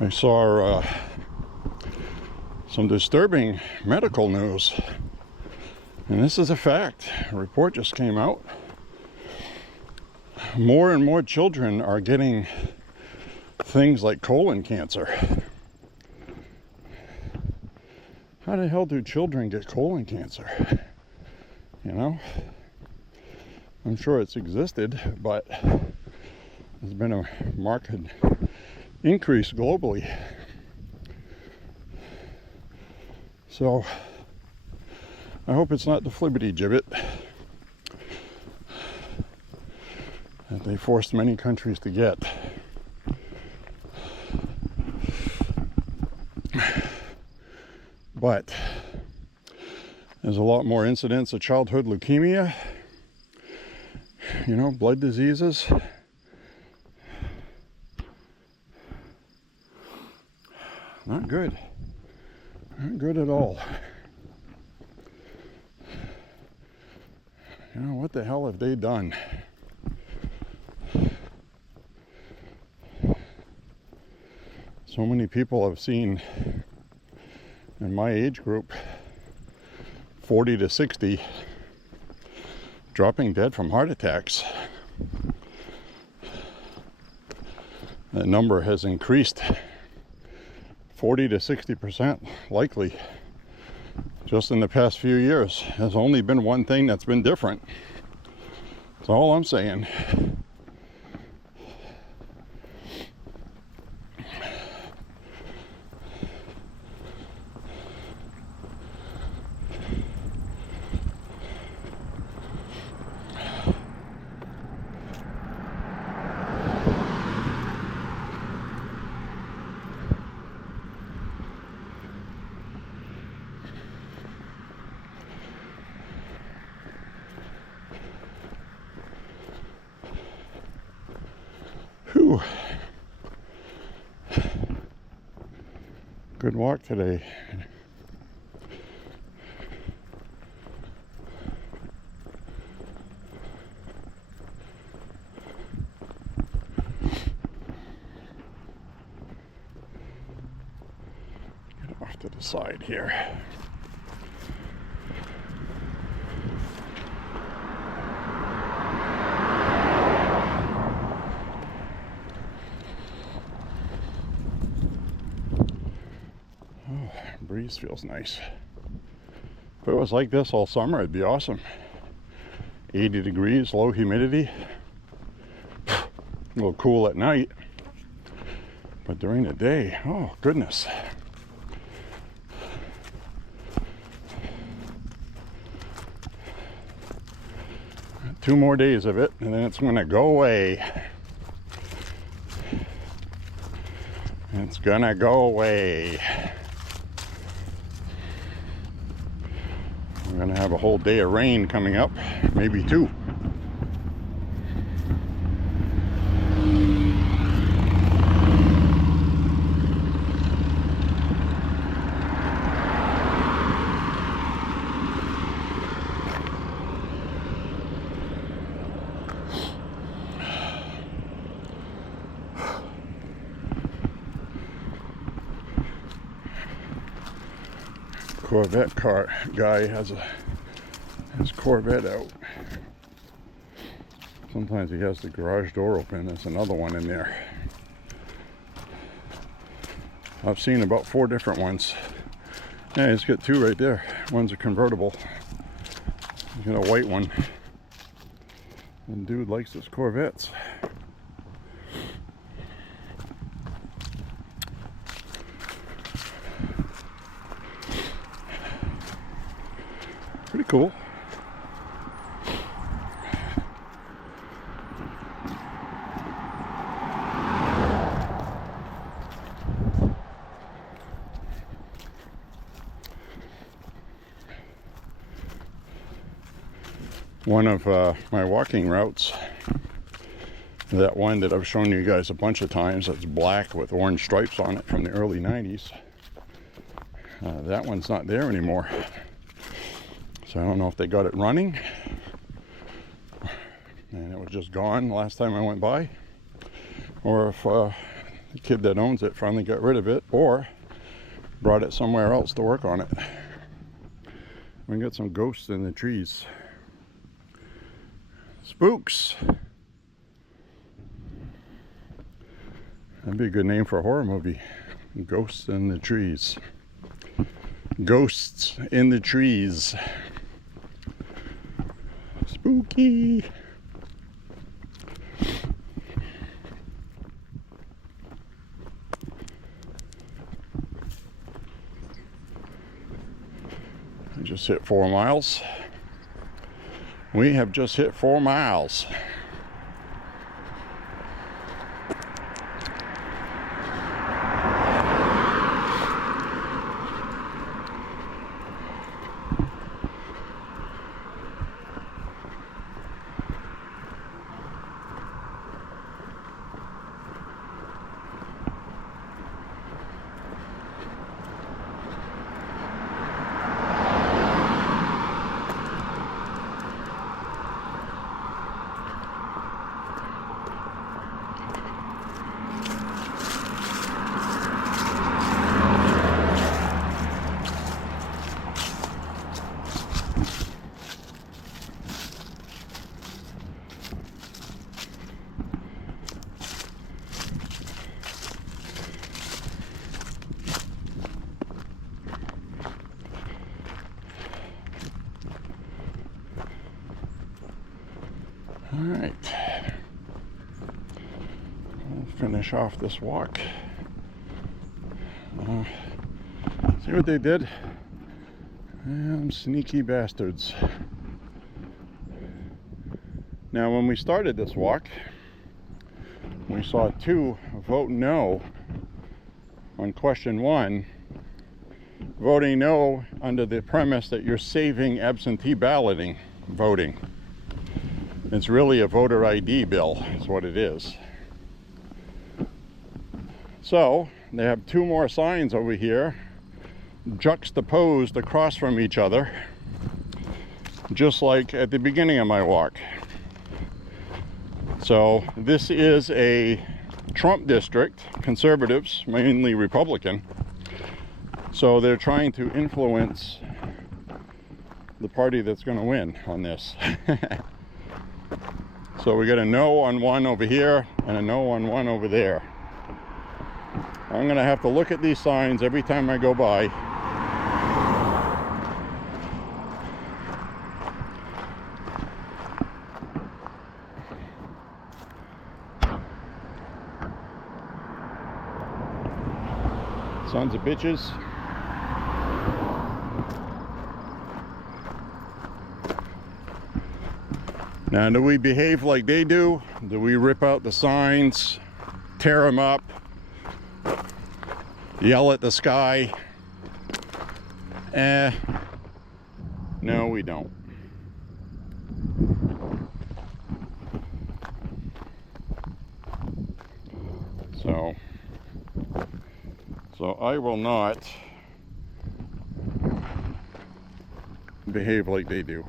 I saw some disturbing medical news, and this is a fact. A report just came out. More and more children are getting things like colon cancer. How the hell do children get colon cancer? You know? I'm sure it's existed, but there's been a marked increase globally. So I hope it's not the flibbity gibbet that they forced many countries to get. But there's a lot more incidents of childhood leukemia, you know, blood diseases. Not good. Not good at all. You know, what the hell have they done? So many people I've seen in my age group, 40 to 60, dropping dead from heart attacks. That number has increased 40 to 60% likely just in the past few years. There's only been one thing that's been different. That's all I'm saying. Whew. Good walk today. Get off to the side here. Breeze feels nice. If it was like this all summer, it'd be awesome. 80 degrees, low humidity. A little cool at night. But during the day, oh goodness. Two more days of it, and then it's gonna go away. It's gonna go away. We're gonna have a whole day of rain coming up, maybe two. Corvette car guy has his Corvette out. Sometimes he has the garage door open. There's another one in there. I've seen about 4 different ones. Yeah, he's got 2 right there. One's a convertible. He's got a white one. And dude likes his Corvettes. Pretty cool. one of my walking routes. That one that I've shown you guys a bunch of times, that's black with orange stripes on it from the early 90s. That one's not there anymore. So I don't know if they got it running and it was just gone last time I went by, or if the kid that owns it finally got rid of it or brought it somewhere else to work on it. We got some ghosts in the trees. Spooks. That'd be a good name for a horror movie. Ghosts in the trees. Ghosts in the trees. Spooky. I just hit 4 miles. We have just hit 4 miles. All right, we'll finish off this walk. See what they did? Them sneaky bastards. Now, when we started this walk, we saw 2 vote no on question 1, voting no under the premise that you're saving absentee balloting voting. It's really a voter ID bill, is what it is. So they have 2 more signs over here juxtaposed across from each other, just like at the beginning of my walk. So this is a Trump district, conservatives, mainly Republican. So they're trying to influence the party that's going to win on this. So we got a no on one over here and a no on one over there. I'm going to have to look at these signs every time I go by. Sons of bitches. Now, do we behave like they do? Do we rip out the signs, tear them up, yell at the sky? No, we don't. So I will not behave like they do.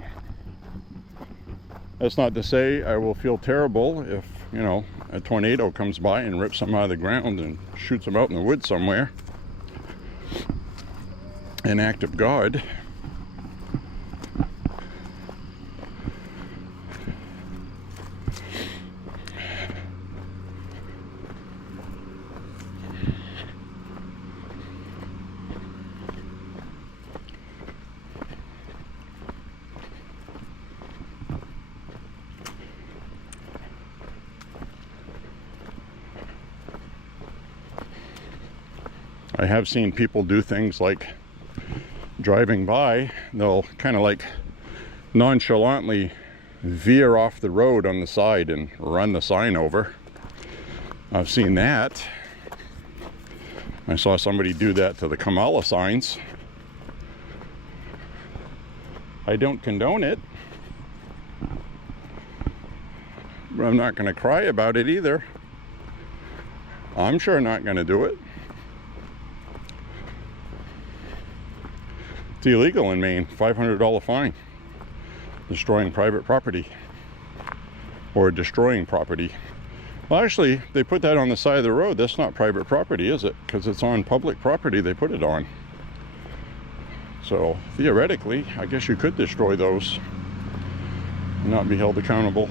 That's not to say I will feel terrible if, you know, a tornado comes by and rips them out of the ground and shoots them out in the woods somewhere. An act of God. I have seen people do things like driving by, they'll kind of like nonchalantly veer off the road on the side and run the sign over. I've seen that. I saw somebody do that to the Kamala signs. I don't condone it. But I'm not going to cry about it either. I'm sure not going to do it. It's illegal in Maine. $500 fine. Destroying private property. Or destroying property. Well, actually, they put that on the side of the road. That's not private property, is it? Because it's on public property they put it on. So, theoretically, I guess you could destroy those and not be held accountable.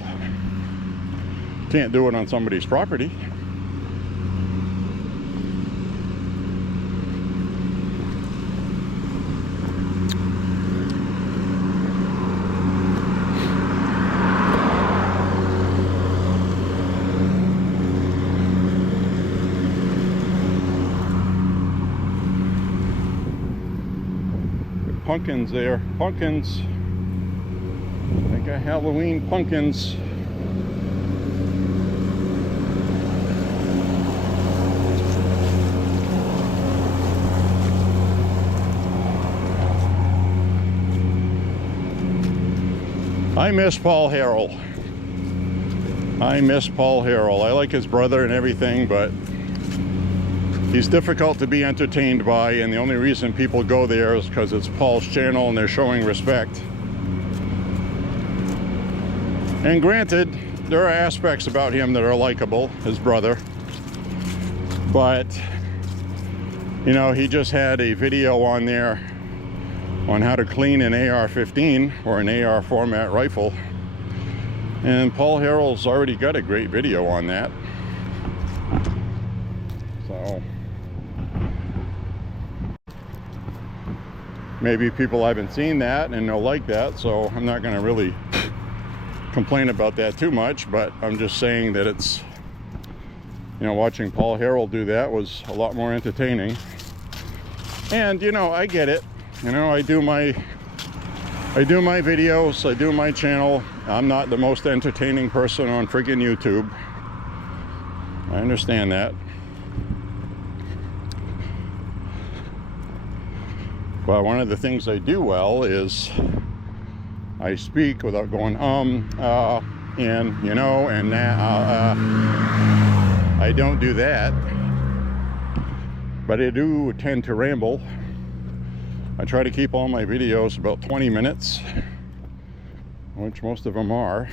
Can't do it on somebody's property. Pumpkins there. Pumpkins. They got Halloween pumpkins. I miss Paul Harrell. I miss Paul Harrell. I like his brother and everything, but he's difficult to be entertained by, and the only reason people go there is because it's Paul's channel and they're showing respect. And granted, there are aspects about him that are likable, his brother. But, you know, he just had a video on there on how to clean an AR-15 or an AR format rifle. And Paul Harrell's already got a great video on that. So maybe people haven't seen that and they'll like that, so I'm not going to really complain about that too much, but I'm just saying that it's, you know, watching Paul Harrell do that was a lot more entertaining. And, you know, I get it. You know, I do my videos, I do my channel. I'm not the most entertaining person on friggin' YouTube. I understand that. But one of the things I do well is I speak without going and you know and that. I don't do that, but I do tend to ramble. I try to keep all my videos about 20 minutes, which most of them are,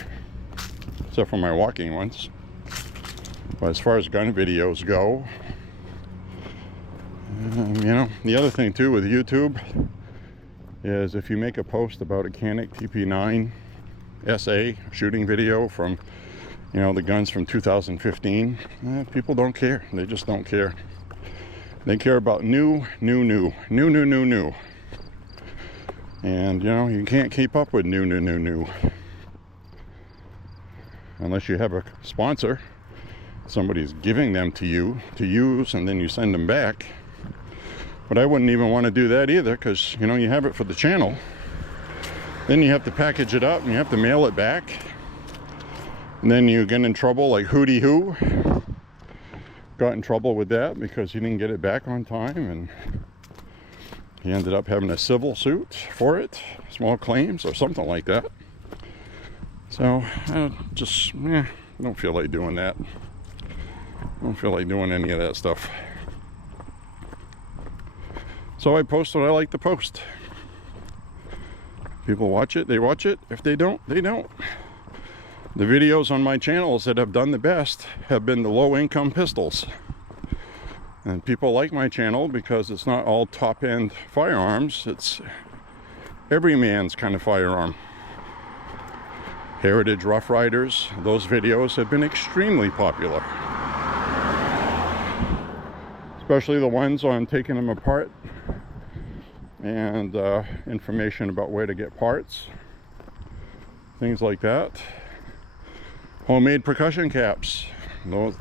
except for my walking ones. But as far as gun videos go, you know, the other thing too with YouTube is if you make a post about a Canik TP9 SA shooting video from, you know, the guns from 2015, people don't care. They just don't care. They care about new. And, you know, you can't keep up with new. Unless you have a sponsor. Somebody's giving them to you to use, and then you send them back. But I wouldn't even want to do that either, because, you know, you have it for the channel. Then you have to package it up and you have to mail it back. And then you get in trouble like Hootie Who. Got in trouble with that because he didn't get it back on time, and he ended up having a civil suit for it, small claims or something like that. So I just, I don't feel like doing that. I don't feel like doing any of that stuff. So I post what I like to post. People watch it, they watch it. If they don't, they don't. The videos on my channels that have done the best have been the low-income pistols. And people like my channel because it's not all top-end firearms. It's every man's kind of firearm. Heritage Rough Riders, those videos have been extremely popular. Especially the ones on taking them apart and information about where to get parts. Things like that. Homemade percussion caps. Those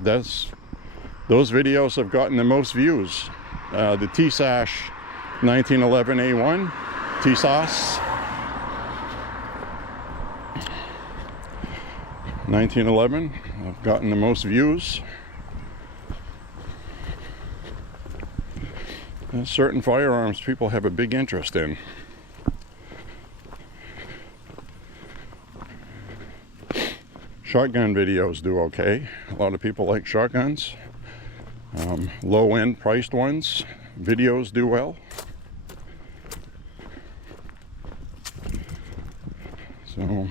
videos have gotten the most views. The T-Sash 1911A1, T-Sash 1911 have gotten the most views. There's certain firearms people have a big interest in. Shotgun videos do okay. A lot of people like shotguns. Low-end priced ones, videos do well. So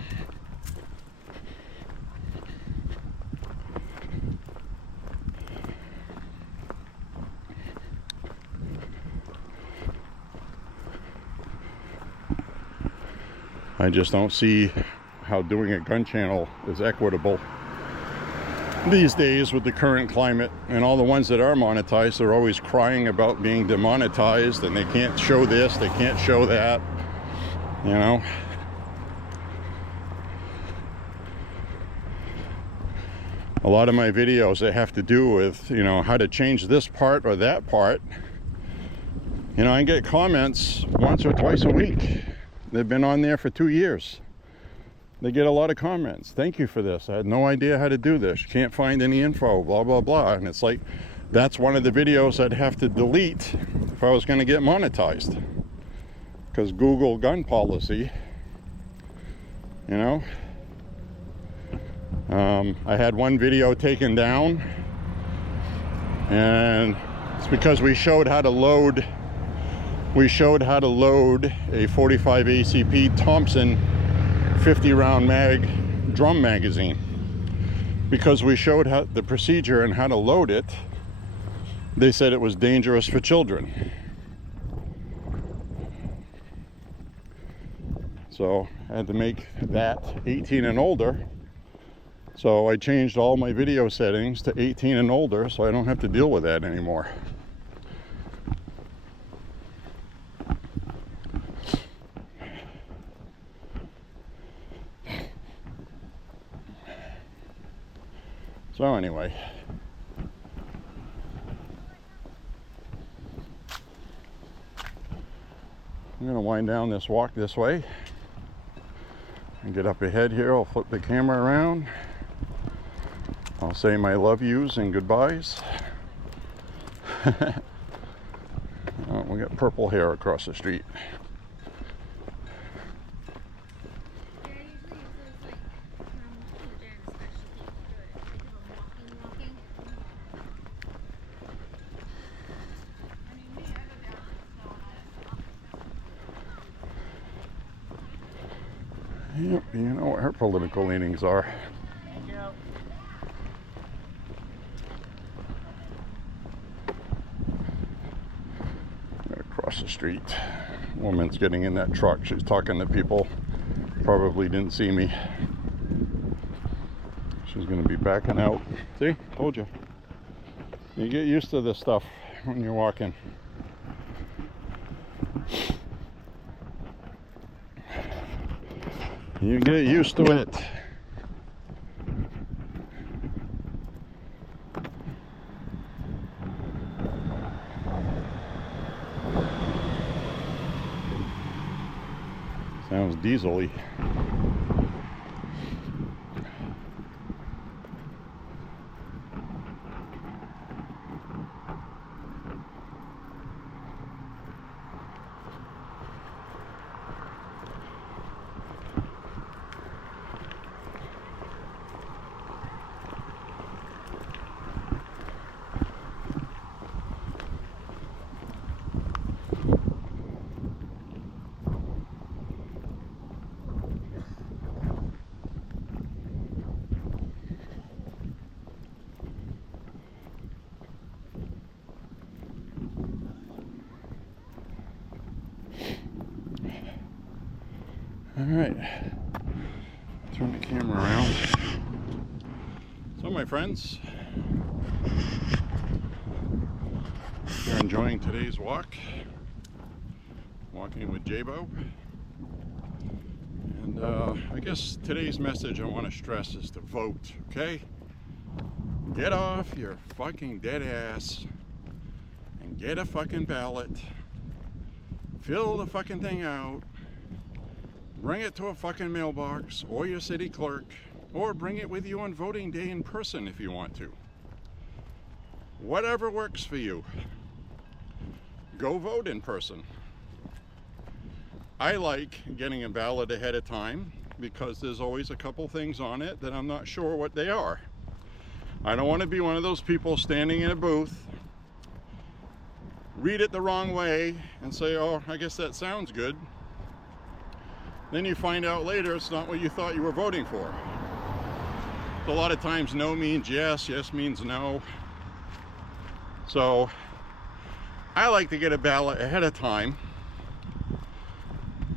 I just don't see how doing a gun channel is equitable these days with the current climate. And all the ones that are monetized are always crying about being demonetized, and they can't show this, they can't show that, you know. A lot of my videos that have to do with, you know, how to change this part or that part, you know, I get comments once or twice a week. They've been on there for 2 years. They get a lot of comments. Thank you for this. I had no idea how to do this. You can't find any info, blah, blah, blah. And it's like, that's one of the videos I'd have to delete if I was going to get monetized. Because Google gun policy, you know. I had one video taken down, and it's because we showed how to load a 45 ACP Thompson 50 round mag drum magazine. Because we showed how the procedure and how to load it, they said it was dangerous for children. So I had to make that 18 and older. So I changed all my video settings to 18 and older, so I don't have to deal with that anymore. So anyway, I'm going to wind down this walk this way and get up ahead here. I'll flip the camera around. I'll say my love yous and goodbyes. Oh, we got purple hair across the street. Yep, you know what her political leanings are. Across the street, woman's getting in that truck. She's talking to people. Probably didn't see me. She's going to be backing out. See, told you. You get used to this stuff when you're walking. You get used to it. Sounds diesel-y. All right, turn the camera around. So my friends, if you're enjoying today's walk, walking with J.Beau, and I guess today's message I want to stress is to vote, okay? Get off your fucking dead ass and get a fucking ballot, fill the fucking thing out, bring it to a fucking mailbox or your city clerk, or bring it with you on voting day in person if you want to. Whatever works for you. Go vote in person. I like getting a ballot ahead of time because there's always a couple things on it that I'm not sure what they are. I don't want to be one of those people standing in a booth, read it the wrong way, and say, oh, I guess that sounds good. Then you find out later it's not what you thought you were voting for. A lot of times no means yes, yes means no. So I like to get a ballot ahead of time,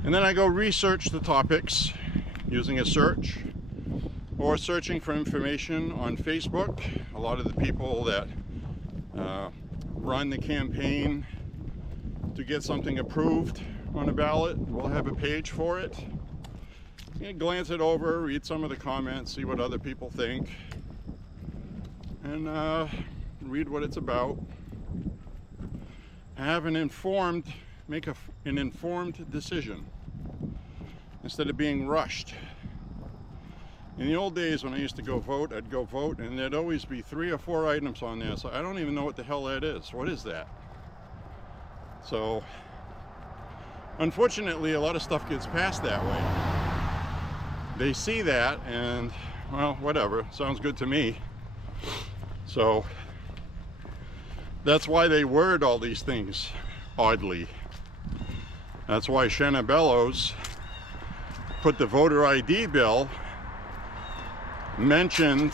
and then I go research the topics using a search or searching for information on Facebook. A lot of the people that run the campaign to get something approved on a ballot will have a page for it. You glance it over, read some of the comments, see what other people think, and read what it's about. Have an informed, make an informed decision instead of being rushed. In the old days when I used to go vote, I'd go vote and there'd always be 3 or 4 items on there. So I don't even know what the hell that is. What is that? So unfortunately, a lot of stuff gets passed that way. They see that and, well, whatever, sounds good to me. So that's why they word all these things oddly. That's why Shanna Bellows put the voter ID bill, mentioned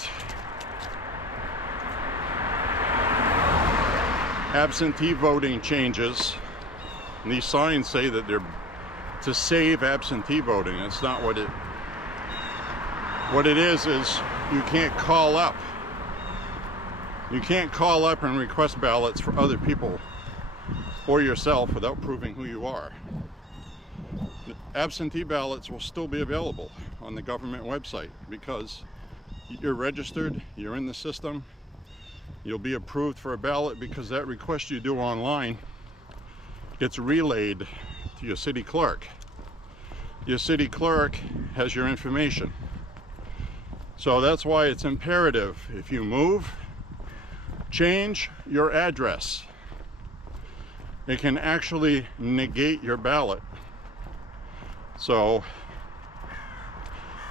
absentee voting changes, and these signs say that they're to save absentee voting. It's not what it is you can't call up. You can't call up and request ballots for other people or yourself without proving who you are. Absentee ballots will still be available on the government website because you're registered, you're in the system, you'll be approved for a ballot because that request you do online gets relayed to your city clerk. Your city clerk has your information. So that's why it's imperative, if you move, change your address. It can actually negate your ballot. So,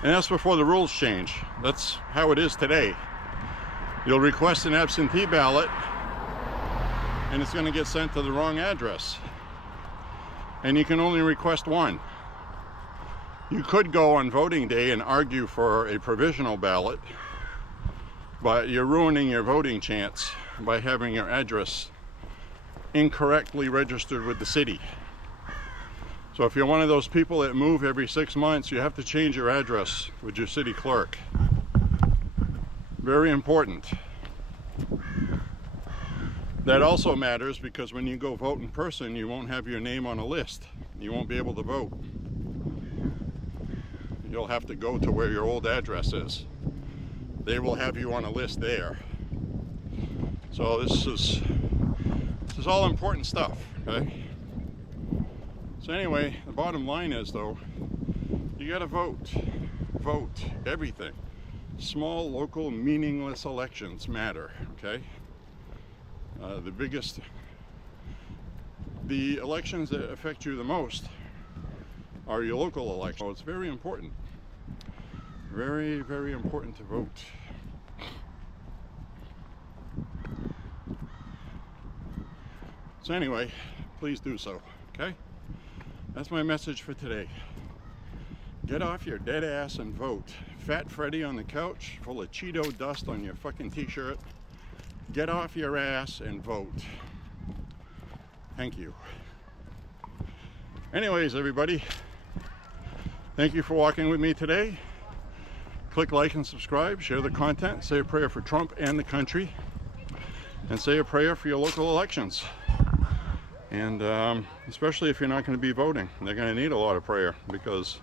and that's before the rules change. That's how it is today. You'll request an absentee ballot and it's going to get sent to the wrong address. And you can only request one. You could go on voting day and argue for a provisional ballot, but you're ruining your voting chance by having your address incorrectly registered with the city. So if you're one of those people that move every 6 months, you have to change your address with your city clerk. Very important. That also matters because when you go vote in person, you won't have your name on a list. You won't be able to vote. You'll have to go to where your old address is. They will have you on a list there. So this is all important stuff, okay? So anyway, the bottom line is though, you gotta vote. Vote, everything. Small, local, meaningless elections matter, okay? The elections that affect you the most are your local elections. So it's very important. Very, very important to vote. So anyway, please do so, okay? That's my message for today. Get off your dead ass and vote. Fat Freddy on the couch, full of Cheeto dust on your fucking t-shirt. Get off your ass and vote. Thank you. Anyways, everybody, thank you for walking with me today. Click like and subscribe, share the content, say a prayer for Trump and the country, and say a prayer for your local elections. And especially if you're not going to be voting, they're going to need a lot of prayer because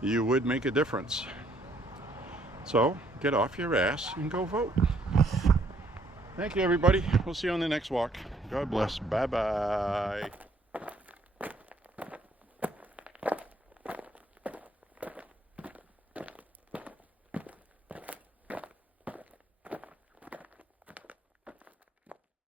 you would make a difference. So get off your ass and go vote. Thank you, everybody. We'll see you on the next walk. God bless. Bye-bye.